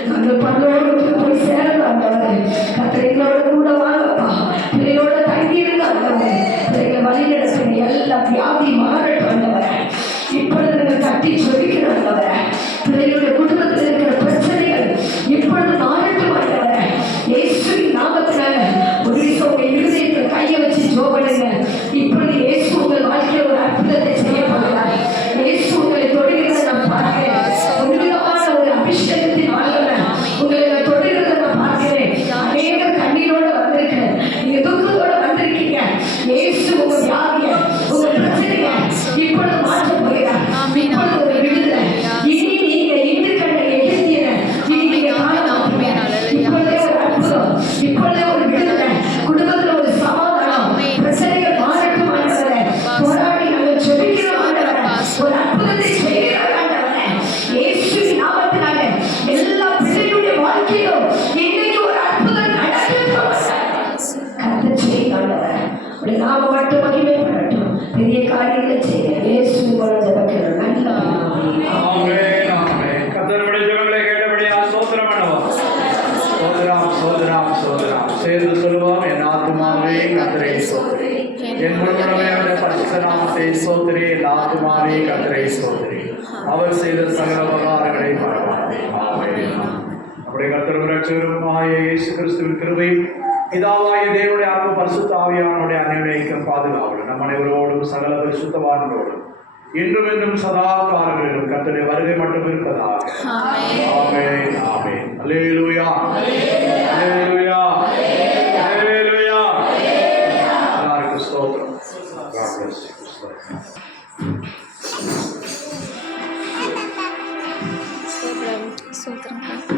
நாங்கள் பல்லோடு போய் சேரணும். ஆண்டவரே கத்திரைகளோட கூட வாங்கப்பா, பிள்ளையோட தங்கி இருங்க. ஆண்டவரே பிள்ளைகளை வழிநடத்துங்க, எல்லா வியாதி மாறட்டும். ஆண்டவரே இப்பொழுது நாங்கள் கட்டி சொல்லிக்கிறோம். ஆண்டவரே பிள்ளைகளுடைய குடும்பத்தில் இருக்கிற பிரச்சனைகள் இப்பொழுது மாறட்டும். ஆண்டவரே இயேசுவின் நாமத்தினால ஒரு விஷயம் உங்க இருதயத்தில் கையை வச்சு ஜோபடுங்க. இப்பொழுது இயேசு உங்கள் வாழ்க்கையில் ஒரு அற்புதத்தை செய்ய போகிறார். இயேசு உங்களை தொடுகிறத நான் பார்க்கிறேன். ஒரு விதமான ஒரு அபிஷேகத்தின் ஆளுநர் உங்களை நான் தொடுகிறத நான் பார்க்கிறேன். அநேக கண்ணீரோட வந்திருக்கிறேன், நீங்க துக்கத்தோட வந்திருக்கீங்க. இயேசு உங்க வியாதிய உங்க பிரச்சனைய இப்பொழுது மாற்ற போகிறார். இப்பொழுது ஒரு விடுதலை. இனி நீங்க இன்று கண்ட எகிப்தியரை இனி நீங்க காண மாட்டீங்க. இப்பொழுதே ஒரு அற்புதம், இப்பொழுதே ஒரு விடுதலை, குடும்பத்துல ஒரு சமாதானம், பிரச்சனைகள் மாறட்டும். ஆண்டவரே போராடி நாங்கள் ஜெபிக்கிறோம். ஆண்டவரே ஒரு அற்புதத்தை செய்கிறோம். ஆண்டவரே இயேசுவின் நாமத்தினால எல்லா பிள்ளைகளுடைய வாழ்க்கையிலும் இன்னைக்கு ஒரு அற்புதம் நடக்கட்டும். கர்த்தர் செய்யுங்க. ஆண்டவரே உடைய நாமம் மட்டும் மகிமைப்படட்டும். பெரிய காரியங்களை செய்ய இயேசு மூலம் ஜெபிக்கிறோம். நல்ல பிதாவே. கர்த்தருடைய ஜெபங்களை கேட்டபடியா ஸ்தோத்திரம் பண்ணுவோம். சோதராம் சோதராம் சோதராம் சேர்ந்து சொல்லுவோம். என் ஆத்துமாவே கர்த்தரை ஸ்தோத்திரி, என் முழுவதுமே அவருடைய பரிசுத்த நாமத்தை ஸ்தோத்திரி. என் ஆத்துமாவே கர்த்தரை ஸ்தோத்திரி, அவர் செய்த சகல உபகாரங்களை மறவாதே. ஆமென். நம்முடைய கர்த்தரும் இரட்சகருமாகிய இயேசு கிறிஸ்துவின் கிருபையும் பிதாவாகிய தேவனுடைய அன்பு பரிசுத்த ஆவியானவருடைய அன்னைக்கும் பாதுகாவலும் நம் அனைவரோடும் சகல பரிசுத்தவான்களோடும் இன்றும் என்றும் சதா காலங்களிலும் கர்த்தருடைய வருகை மட்டும் இருப்பதாக. ஆமென். ஆமென். அல்லேலூயா. அல்லேலூயா. அல்லேலூயா. எல்லாருக்கும் ஸ்தோத்திரம். God bless you. சூத்திரம்